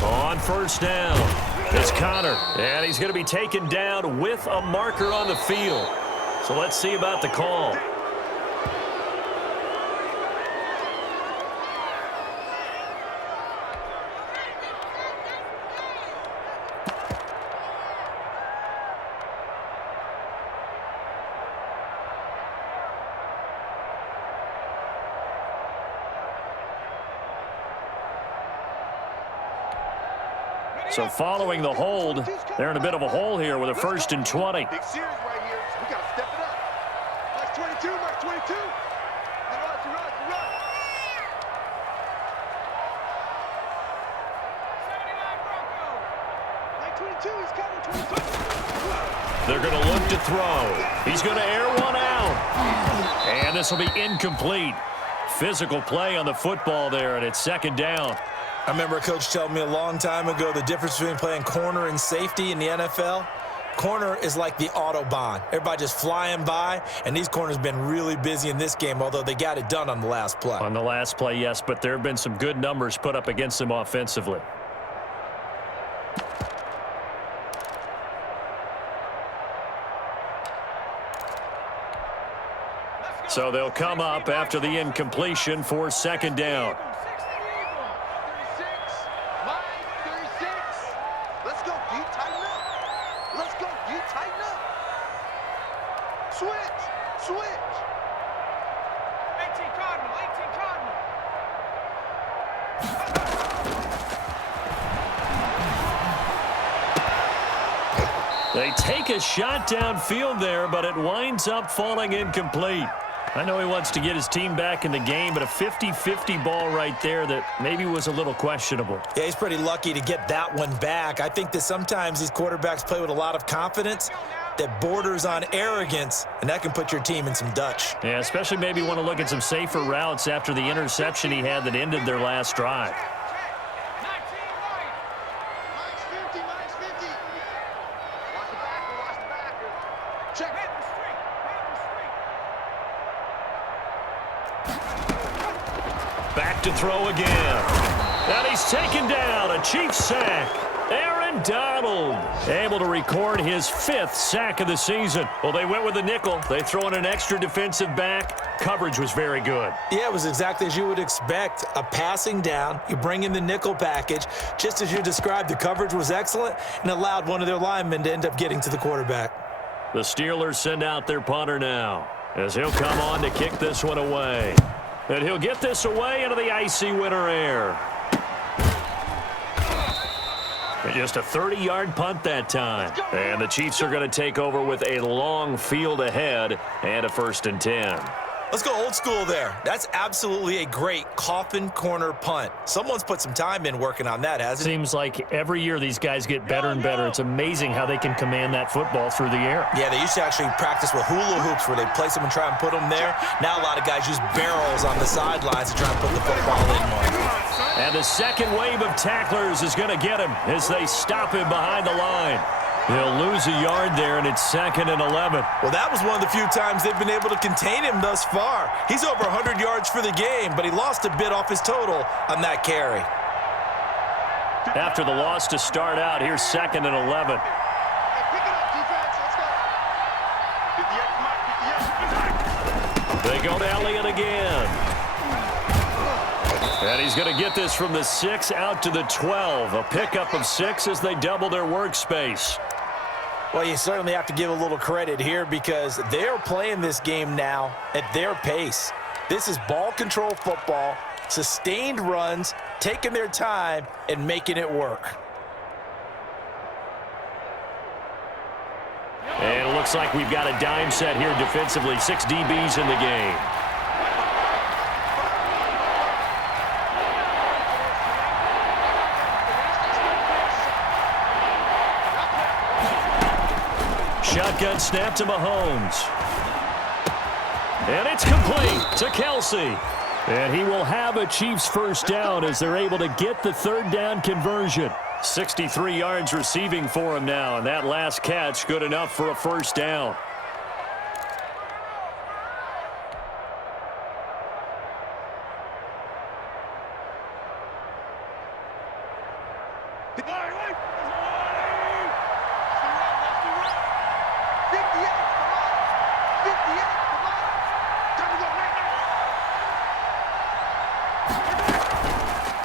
On first down, it's Connor, and he's going to be taken down with a marker on the field. So let's see about the call. So following the hold, they're in a bit of a hole here with a 1st and 20. Big series right here. We got to step it up. Mark 22, Mark 22. Run. 22, he's coming. 22. They're going to look to throw. He's going to air one out. And this will be incomplete. Physical play on the football there, and it's 2nd down. I remember a coach telling me a long time ago the difference between playing corner and safety in the NFL. Corner is like the Autobahn. Everybody just flying by, and these corners have been really busy in this game, although they got it done on the last play. On the last play, yes, but there have been some good numbers put up against them offensively. So they'll come up after the incompletion for 2nd down. They take a shot downfield there, but it winds up falling incomplete. I know he wants to get his team back in the game, but a 50-50 ball right there that maybe was a little questionable. Yeah, he's pretty lucky to get that one back. I think that sometimes these quarterbacks play with a lot of confidence that borders on arrogance, and that can put your team in some Dutch. Yeah, especially maybe want to look at some safer routes after the interception he had that ended their last drive. Back to throw again. And he's taken down. A Chiefs sack. Aaron Donald able to record his 5th sack of the season. Well, they went with the nickel. They throw in an extra defensive back. Coverage was very good. Yeah, it was exactly as you would expect. A passing down. You bring in the nickel package. Just as you described, the coverage was excellent and allowed one of their linemen to end up getting to the quarterback. The Steelers send out their punter now as he'll come on to kick this one away. And he'll get this away into the icy winter air. And just a 30-yard punt that time. And the Chiefs are going to take over with a long field ahead and a 1st and 10. Let's go old school there. That's absolutely a great coffin corner punt. Someone's put some time in working on that, hasn't it? Seems like every year these guys get better and better. It's amazing how they can command that football through the air. Yeah, they used to actually practice with hula hoops where they place them and try and put them there. Now a lot of guys use barrels on the sidelines to try and put the football in more. And the second wave of tacklers is going to get him as they stop him behind the line. He'll lose a yard there, and it's 2nd and 11. Well, that was one of the few times they've been able to contain him thus far. He's over 100 yards for the game, but he lost a bit off his total on that carry. After the loss to start out, here's 2nd and 11. Hey, pick it up, defense. Let's go. 58. They go to Elliott again. And he's going to get this from the 6 out to the 12. A pickup of 6 as they double their workspace. Well, you certainly have to give a little credit here because they're playing this game now at their pace. This is ball control football, sustained runs, taking their time, and making it work. And it looks like we've got a dime set here defensively. 6 DBs in the game. Shotgun snap to Mahomes. And it's complete to Kelsey. And he will have a Chiefs first down as they're able to get the third down conversion. 63 yards receiving for him now, and that last catch good enough for a first down.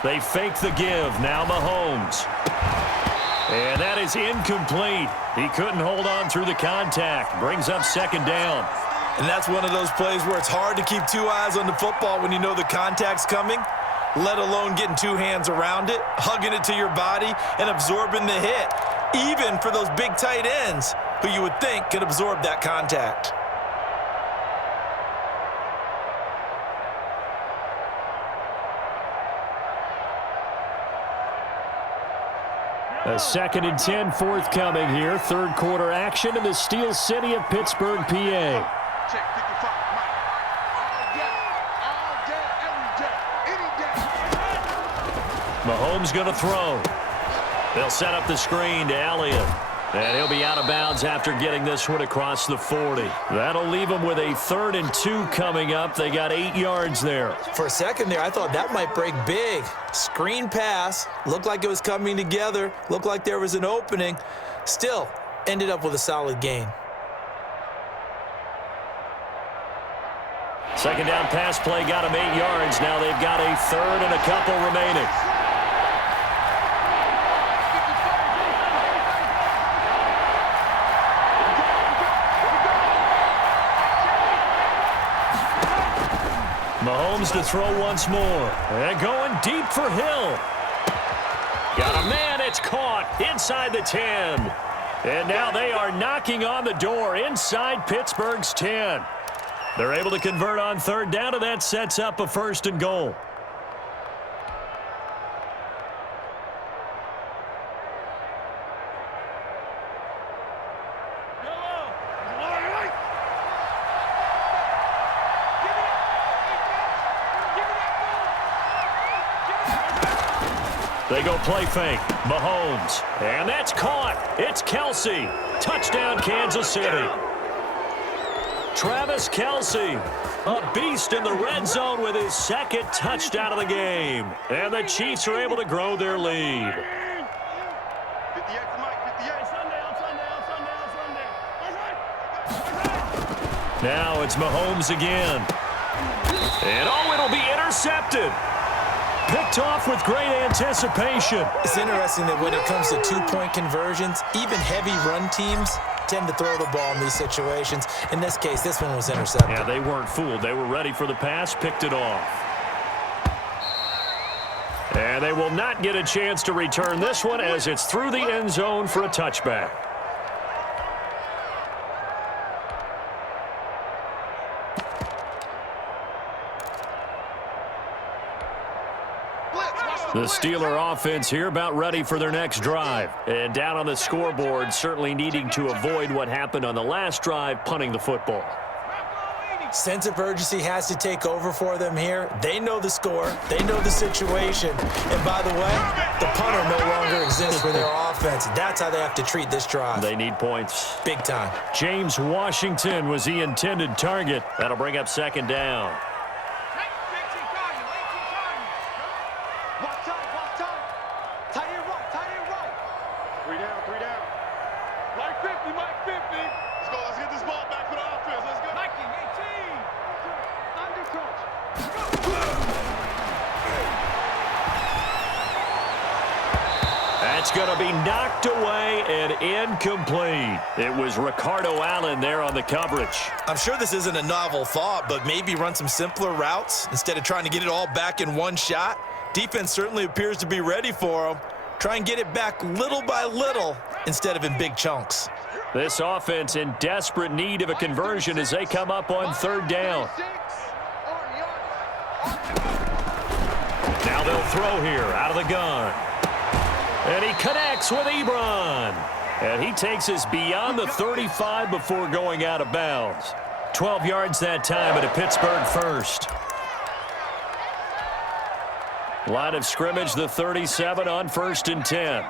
They fake the give. Now Mahomes. And that is incomplete. He couldn't hold on through the contact. Brings up second down. And that's one of those plays where it's hard to keep 2 eyes on the football when you know the contact's coming, let alone getting 2 hands around it, hugging it to your body, and absorbing the hit, even for those big tight ends who you would think could absorb that contact. A 2nd and 10 forthcoming here. Third quarter action in the Steel City of Pittsburgh, PA. Check 55, Mike. All day, every day, any day. Mahomes going to throw. They'll set up the screen to Elliott. And he'll be out of bounds after getting this one across the 40. That'll leave them with a 3rd and 2 coming up. They got 8 yards there. For a second there, I thought that might break big. Screen pass. Looked like it was coming together. Looked like there was an opening. Still, ended up with a solid gain. Second down pass play got them 8 yards. Now they've got a 3rd and a couple remaining. Mahomes to throw once more. And going deep for Hill. Got a man. It's caught inside the 10. And now they are knocking on the door inside Pittsburgh's 10. They're able to convert on third down, and that sets up a 1st and goal. They go play fake. Mahomes. And that's caught. It's Kelsey. Touchdown, Kansas City. Travis Kelsey, a beast in the red zone with his 2nd touchdown of the game. And the Chiefs are able to grow their lead. 58 Mike, 58. Now it's Mahomes again. And it'll be intercepted. Picked off with great anticipation. It's interesting that when it comes to 2-point conversions, even heavy run teams tend to throw the ball in these situations. In this case, this one was intercepted. Yeah, they weren't fooled. They were ready for the pass, picked it off. And they will not get a chance to return this one as it's through the end zone for a touchback. The Steeler offense here about ready for their next drive. And down on the scoreboard, certainly needing to avoid what happened on the last drive, punting the football. Sense of urgency has to take over for them here. They know the score. They know the situation. And by the way, the punter no longer exists for their offense. That's how they have to treat this drive. They need points. Big time. James Washington was the intended target. That'll bring up 2nd down. That's going to be knocked away and incomplete. It was Ricardo Allen there on the coverage. I'm sure this isn't a novel thought, but maybe run some simpler routes instead of trying to get it all back in one shot. Defense certainly appears to be ready for him. Try and get it back little by little instead of in big chunks. This offense in desperate need of a conversion as they come up on third down. Now they'll throw here out of the gun. And he connects with Ebron. And he takes us beyond the 35 before going out of bounds. 12 yards that time at a Pittsburgh first. Line of scrimmage, the 37 on 1st and 10.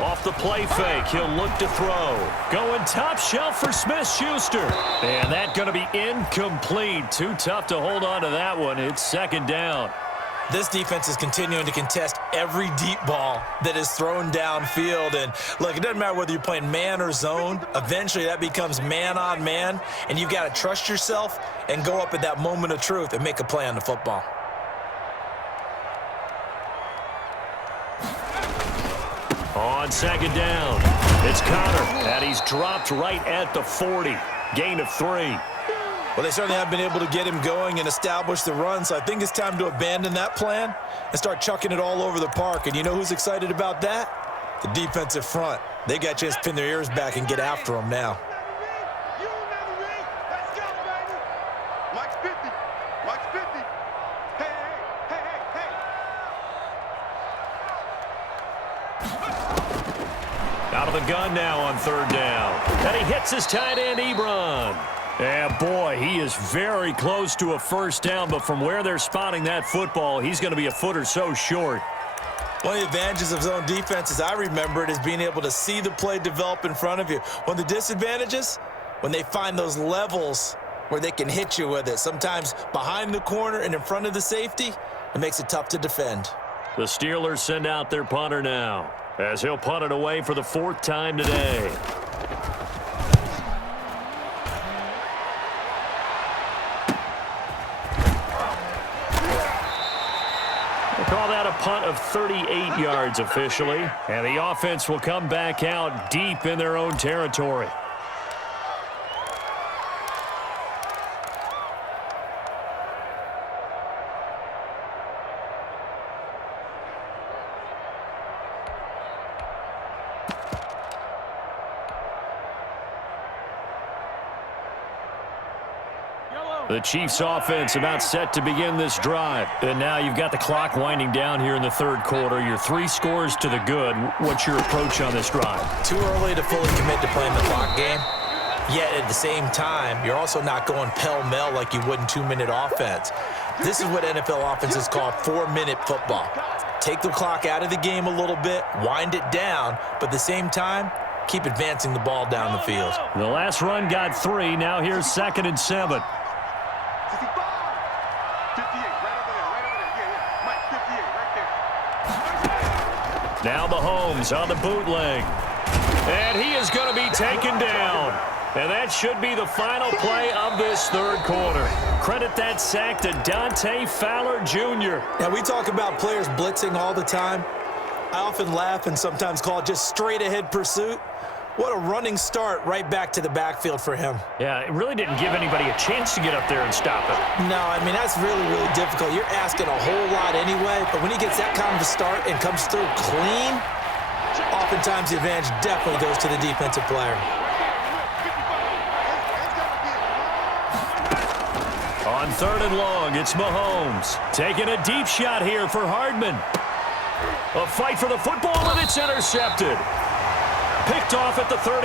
Off the play fake, he'll look to throw. Going top shelf for Smith-Schuster. And that's going to be incomplete. Too tough to hold on to that one. It's second down. This defense is continuing to contest every deep ball that is thrown downfield. And look, it doesn't matter whether you're playing man or zone. Eventually that becomes man on man. And you've got to trust yourself and go up at that moment of truth and make a play on the football. On second down, it's Connor, and he's dropped right at the 40. Gain of 3. Well, they certainly have been able to get him going and establish the run, so I think it's time to abandon that plan and start chucking it all over the park. And you know who's excited about that? The defensive front. They got a chance to pin their ears back and get after him now. Out of the gun now on third down. And he hits his tight end, Ebron. And boy, he is very close to a first down, but from where they're spotting that football, he's going to be a foot or so short. One of the advantages of zone defense, as I remember it, is being able to see the play develop in front of you. One of the disadvantages, when they find those levels where they can hit you with it, sometimes behind the corner and in front of the safety, it makes it tough to defend. The Steelers send out their punter now, as he'll punt it away for the 4th time today. We'll call that a punt of 38 yards officially, and the offense will come back out deep in their own territory. The Chiefs offense about set to begin this drive. And now you've got the clock winding down here in the third quarter. Your 3 scores to the good. What's your approach on this drive? Too early to fully commit to playing the clock game. Yet at the same time, you're also not going pell-mell like you would in 2-minute offense. This is what NFL offenses call 4-minute football. Take the clock out of the game a little bit, wind it down, but at the same time, keep advancing the ball down the field. The last run got 3. Now here's 2nd and 7. Now Mahomes on the bootleg. And he is going to be taken down. And that should be the final play of this third quarter. Credit that sack to Dante Fowler Jr. Now, we talk about players blitzing all the time. I often laugh and sometimes call it just straight-ahead pursuit. What a running start right back to the backfield for him. Yeah, it really didn't give anybody a chance to get up there and stop him. No, I mean, that's really, really difficult. You're asking a whole lot anyway, but when he gets that kind of a start and comes through clean, oftentimes the advantage definitely goes to the defensive player. On 3rd and long, it's Mahomes. Taking a deep shot here for Hardman. A fight for the football, and it's intercepted. Picked off at the 38,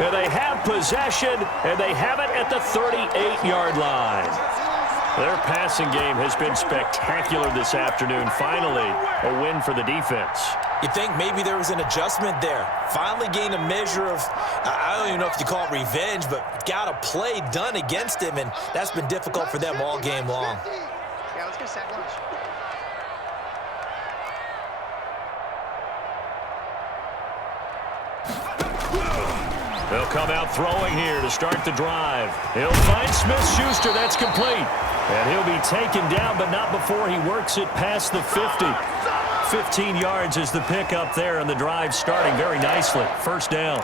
and they have possession, and they have it at the 38-yard line. Their passing game has been spectacular this afternoon. Finally, a win for the defense. You think maybe there was an adjustment there. Finally gained a measure of, I don't even know if you call it revenge, but got a play done against him, and that's been difficult for them all game long. Yeah, let's get a sack lunch. They'll come out throwing here to start the drive. He'll find Smith-Schuster. That's complete. And he'll be taken down, but not before he works it past the 50. 15 yards is the pickup there, and the drive starting very nicely. First down.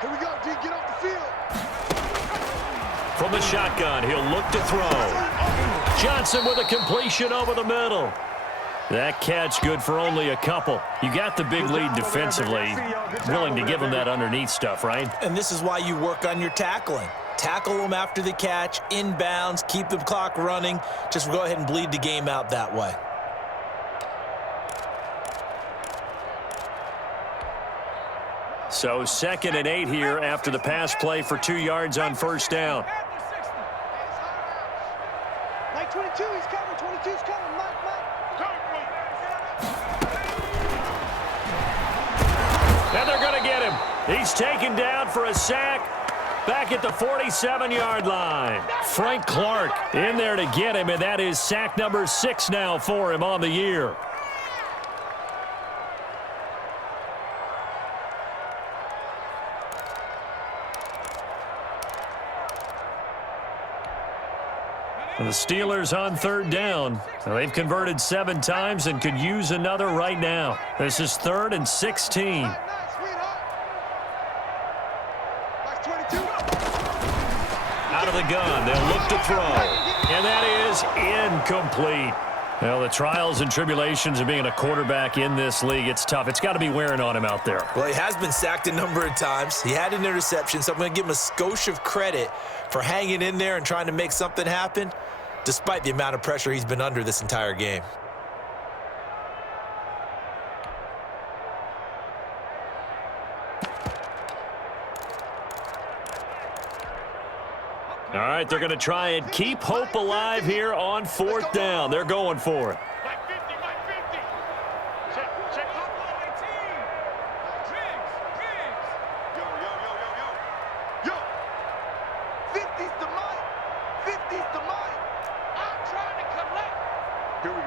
Here we go, D. Get off the field. From the shotgun, he'll look to throw. Johnson with a completion over the middle. That catch good for only a couple. You got the big lead defensively. Willing to give him that underneath stuff, right? And this is why you work on your tackling. Tackle them after the catch, inbounds, keep the clock running. Just go ahead and bleed the game out that way. So 2nd and 8 here after the pass play for 2 yards on first down. Mike 22, he's coming. 22's coming. Mike. And they're going to get him. He's taken down for a sack back at the 47-yard line. Frank Clark in there to get him, and that is sack number 6 now for him on the year. The Steelers on 3rd down. They've converted 7 times and could use another right now. This is 3rd and 16. Out of the gun, they'll look to throw. And that is incomplete. Well, the trials and tribulations of being a quarterback in this league, it's tough. It's got to be wearing on him out there. Well, he has been sacked a number of times. He had an interception, so I'm going to give him a skosh of credit for hanging in there and trying to make something happen, despite the amount of pressure he's been under this entire game. All right, they're going to try and keep hope alive here on 4th down. They're going for it. Mike 50. Check. Yo. 50's the Mike. I'm trying to collect. Here we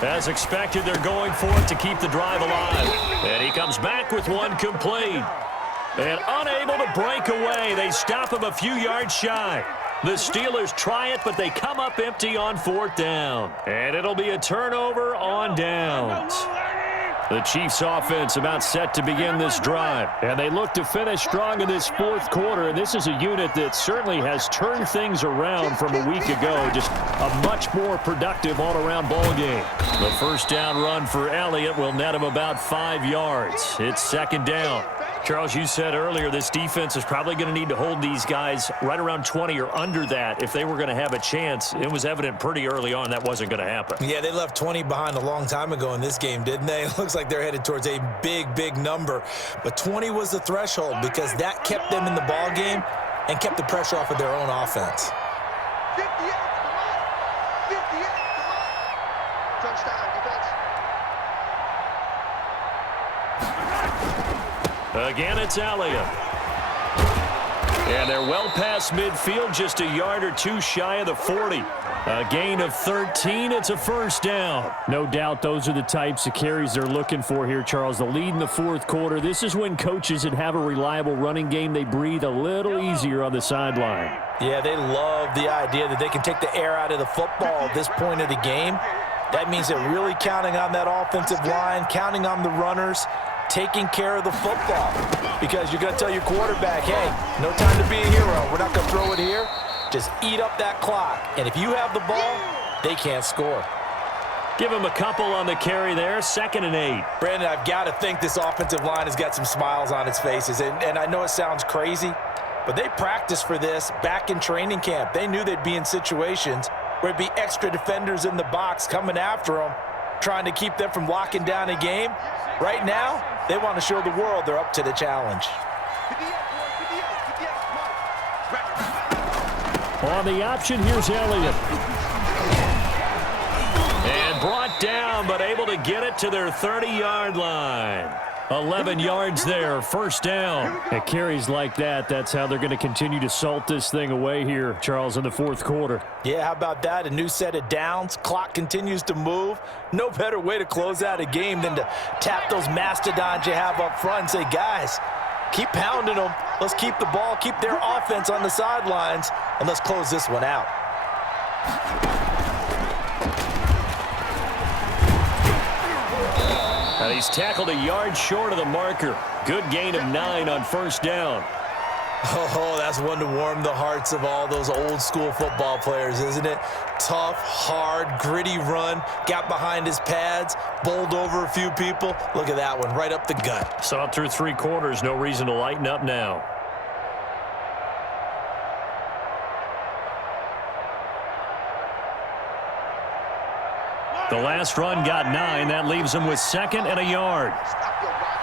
go. As expected, they're going for it to keep the drive alive. And he comes back with one complete. And unable to break away, they stop him a few yards shy. The Steelers try it, but they come up empty on 4th down. And it'll be a turnover on downs. The Chiefs offense about set to begin this drive. And they look to finish strong in this 4th quarter. And this is a unit that certainly has turned things around from a week ago. Just a much more productive all-around ball game. The first down run for Elliott will net him about 5 yards. It's 2nd down. Charles, you said earlier this defense is probably going to need to hold these guys right around 20 or under that if they were going to have a chance. It was evident pretty early on that wasn't going to happen. Yeah, they left 20 behind a long time ago in this game, didn't they? It looks like they're headed towards a big number. But 20 was the threshold because that kept them in the ball game and kept the pressure off of their own offense. 58 touchdown defense. Again, it's Elliott. And they're well past midfield, just a yard or two shy of the 40. A gain of 13. It's a first down. No doubt those are the types of carries they're looking for here, Charles. The lead in the 4th quarter. This is when coaches that have a reliable running game, they breathe a little easier on the sideline. Yeah, they love the idea that they can take the air out of the football at this point of the game. That means they're really counting on that offensive line, counting on the runners, taking care of the football. Because you're going to tell your quarterback, hey, no time to be a hero. We're not going to throw it here. Just eat up that clock. And if you have the ball, they can't score. Give him a couple on the carry there. 2nd and 8. Brandon, I've got to think this offensive line has got some smiles on its faces. And I know it sounds crazy, but they practiced for this back in training camp. They knew they'd be in situations where it'd be extra defenders in the box coming after them, trying to keep them from locking down a game. Right now, they want to show the world they're up to the challenge. On the option, here's Elliott. And brought down, but able to get it to their 30-yard line. 11 yards there, first down. At carries like that, that's how they're going to continue to salt this thing away here, Charles, in the fourth quarter. Yeah, how about that? A new set of downs. Clock continues to move. No better way to close out a game than to tap those mastodons you have up front and say, guys, keep pounding them. Let's keep the ball, keep their offense on the sidelines, and let's close this one out. And he's tackled a yard short of the marker. Good gain of 9 on first down. Oh, that's one to warm the hearts of all those old school football players, isn't it? Tough, hard, gritty run, got behind his pads, bowled over a few people. Look at that one, right up the gut. Saw it through 3 quarters, no reason to lighten up now. The last run got 9. That leaves him with 2nd and a yard. Stop your running.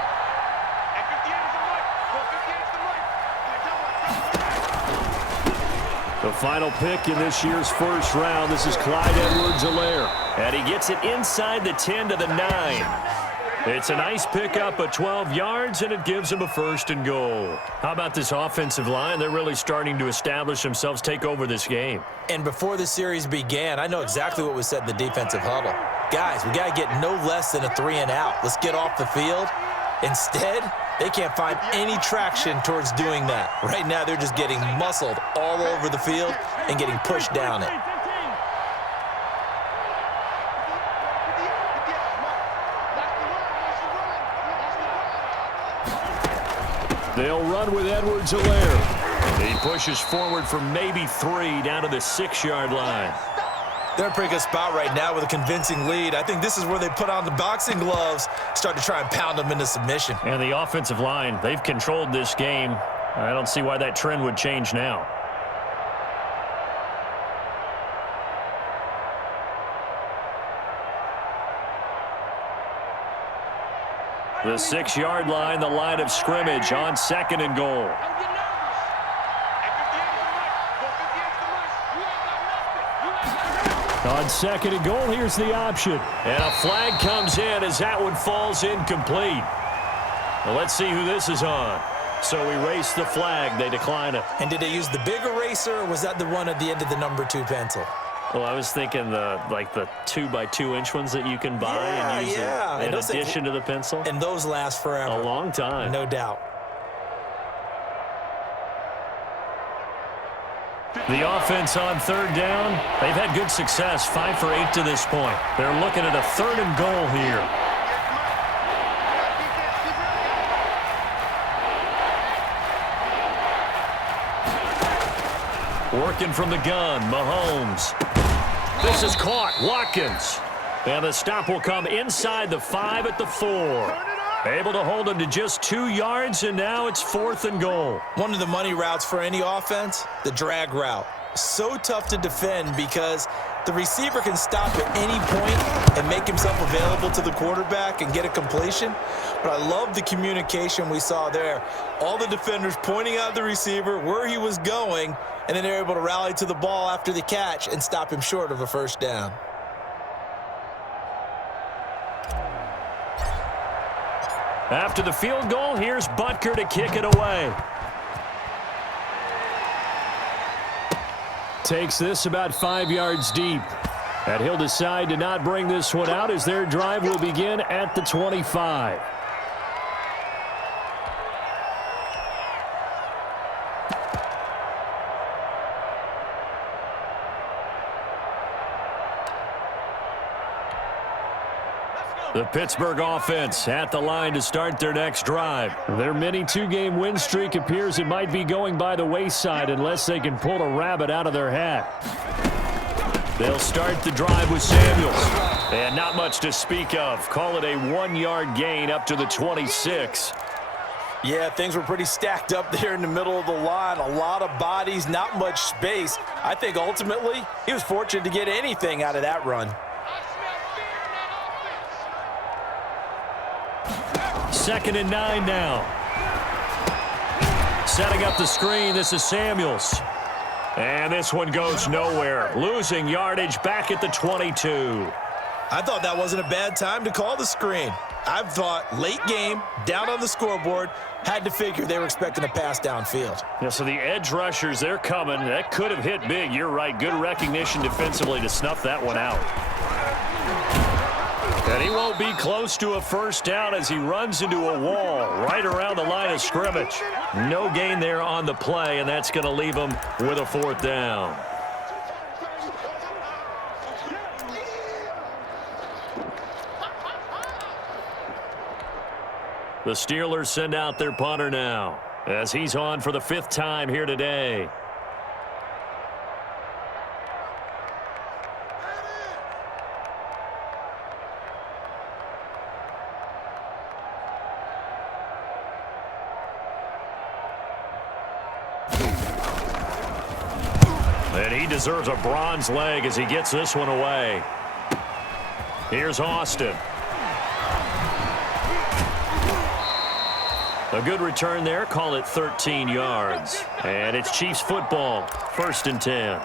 At 58 is the right. Go 58 is the right. The final pick in this year's first round. This is Clyde Edwards-Helaire. And he gets it inside the 10 to the 9. It's a nice pickup of 12 yards, and it gives him a 1st and goal. How about this offensive line? They're really starting to establish themselves, take over this game. And before the series began, I know exactly what was said in the defensive huddle. Guys, we got to get no less than a 3-and-out. Let's get off the field. Instead, they can't find any traction towards doing that. Right now, they're just getting muscled all over the field and getting pushed down it. They'll run with Edwards-Helaire. He pushes forward for maybe 3 down to the 6-yard line. They're in a pretty good spot right now with a convincing lead. I think this is where they put on the boxing gloves, start to try and pound them into submission. And the offensive line, they've controlled this game. I don't see why that trend would change now. The 6-yard line, the line of scrimmage on 2nd and goal. Don't get nervous. At 58 is the right. Go 58 is the right. You ain't got nothing. You ain't got nothing. On 2nd and goal, here's the option. And a flag comes in as that one falls incomplete. Well, let's see who this is on. So we erase the flag. They decline it. And did they use the big eraser, or was that the one at the end of the number 2 pencil? Well, I was thinking the 2x2-inch ones that you can buy and use in addition to the pencil. And those last forever. A long time. No doubt. The offense on 3rd down, they've had good success, 5 for 8 to this point. They're looking at a 3rd and goal here. Working from the gun, Mahomes. This is caught, Watkins. And the stop will come inside the 5 at the 4. Able to hold him to just 2 yards, and now it's 4th and goal. One of the money routes for any offense, the drag route. So tough to defend because the receiver can stop at any point and make himself available to the quarterback and get a completion. But I love the communication we saw there. All the defenders pointing out the receiver, where he was going, and then they're able to rally to the ball after the catch and stop him short of a 1st down. After the field goal, here's Butker to kick it away. Takes this about 5 yards deep. And he'll decide to not bring this one out as their drive will begin at the 25. The Pittsburgh offense at the line to start their next drive. Their mini 2-game win streak appears it might be going by the wayside unless they can pull a rabbit out of their hat. They'll start the drive with Samuels. And not much to speak of. Call it a 1-yard gain up to the 26. Yeah, things were pretty stacked up there in the middle of the line. A lot of bodies, not much space. I think ultimately he was fortunate to get anything out of that run. I smell fear in that offense. 2nd and 9 now. Setting up the screen, this is Samuels. And this one goes nowhere. Losing yardage back at the 22. I thought that wasn't a bad time to call the screen. I've thought late game, down on the scoreboard, had to figure they were expecting a pass downfield. Yeah, so the edge rushers, they're coming. That could have hit big. You're right. Good recognition defensively to snuff that one out. And he won't be close to a first down as he runs into a wall right around the line of scrimmage. No gain there on the play, and that's going to leave him with a fourth down. The Steelers send out their punter now as he's on for the 5th time here today. And he deserves a bronze leg as he gets this one away. Here's Austin. A good return there. Call it 13 yards. And it's Chiefs football. 1st and 10.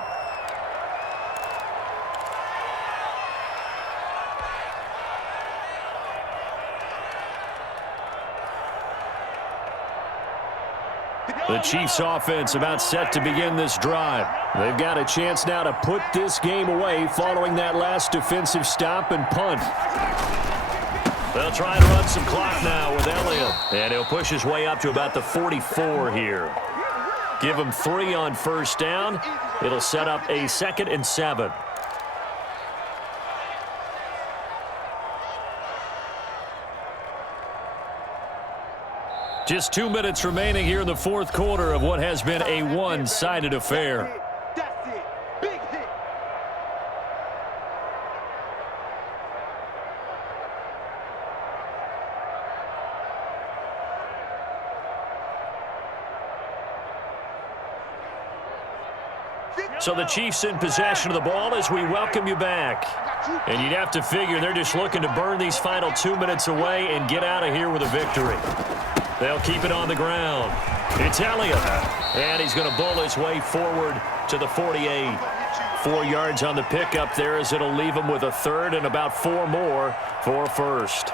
The Chiefs offense about set to begin this drive. They've got a chance now to put this game away following that last defensive stop and punt. They'll try and run some clock now with Elliott. And he'll push his way up to about the 44 here. Give him 3 on first down. It'll set up a 2nd and 7. Just 2 minutes remaining here in the 4th quarter of what has been a one-sided affair. That's it. Big hit. So the Chiefs in possession of the ball as we welcome you back. And you'd have to figure they're just looking to burn these final 2 minutes away and get out of here with a victory. They'll keep it on the ground. It's Elliott. And he's going to bull his way forward to the 48. 4 yards on the pickup there as it'll leave him with a 3rd and about 4 more for first.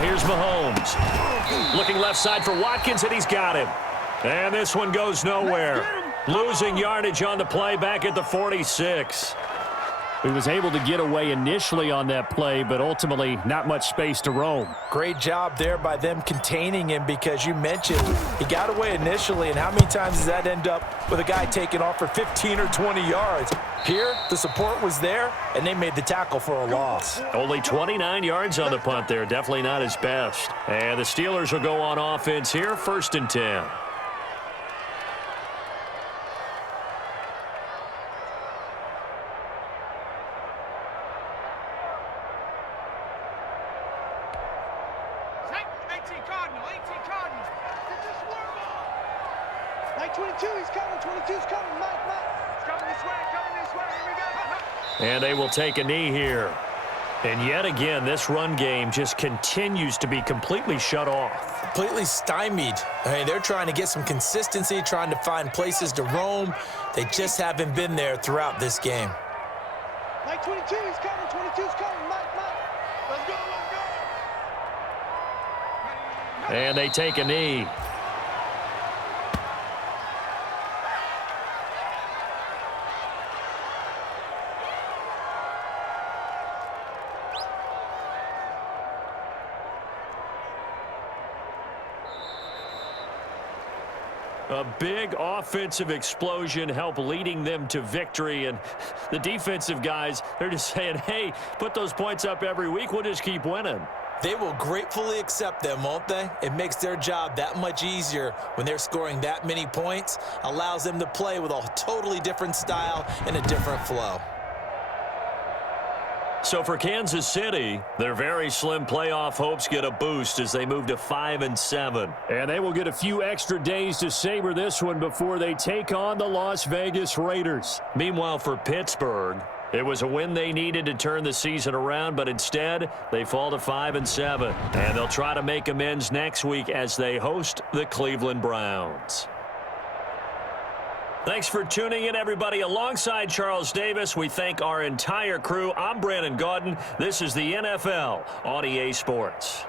Here's Mahomes. Looking left side for Watkins, and he's got him. And this one goes nowhere. Losing yardage on the play back at the 46. He was able to get away initially on that play, but ultimately not much space to roam. Great job there by them containing him because you mentioned he got away initially, and how many times does that end up with a guy taking off for 15 or 20 yards? Here, the support was there, and they made the tackle for a loss. Only 29 yards on the punt there. Definitely not his best. And the Steelers will go on offense here, 1st and 10. And they will take a knee here. And yet again, this run game just continues to be completely shut off. Completely stymied. I mean, they're trying to get some consistency, trying to find places to roam. They just haven't been there throughout this game. Mike 22, he's coming. 22's coming. Mike. Let's go. And they take a knee. A big offensive explosion helped leading them to victory. And the defensive guys, they're just saying, hey, put those points up every week. We'll just keep winning. They will gratefully accept them, won't they? It makes their job that much easier when they're scoring that many points. Allows them to play with a totally different style and a different flow. So for Kansas City, their very slim playoff hopes get a boost as they move to 5-7. And they will get a few extra days to savor this one before they take on the Las Vegas Raiders. Meanwhile, for Pittsburgh, it was a win they needed to turn the season around, but instead they fall to 5-7. And they'll try to make amends next week as they host the Cleveland Browns. Thanks for tuning in, everybody. Alongside Charles Davis, we thank our entire crew. I'm Brandon Gaudin. This is the NFL on EA Sports.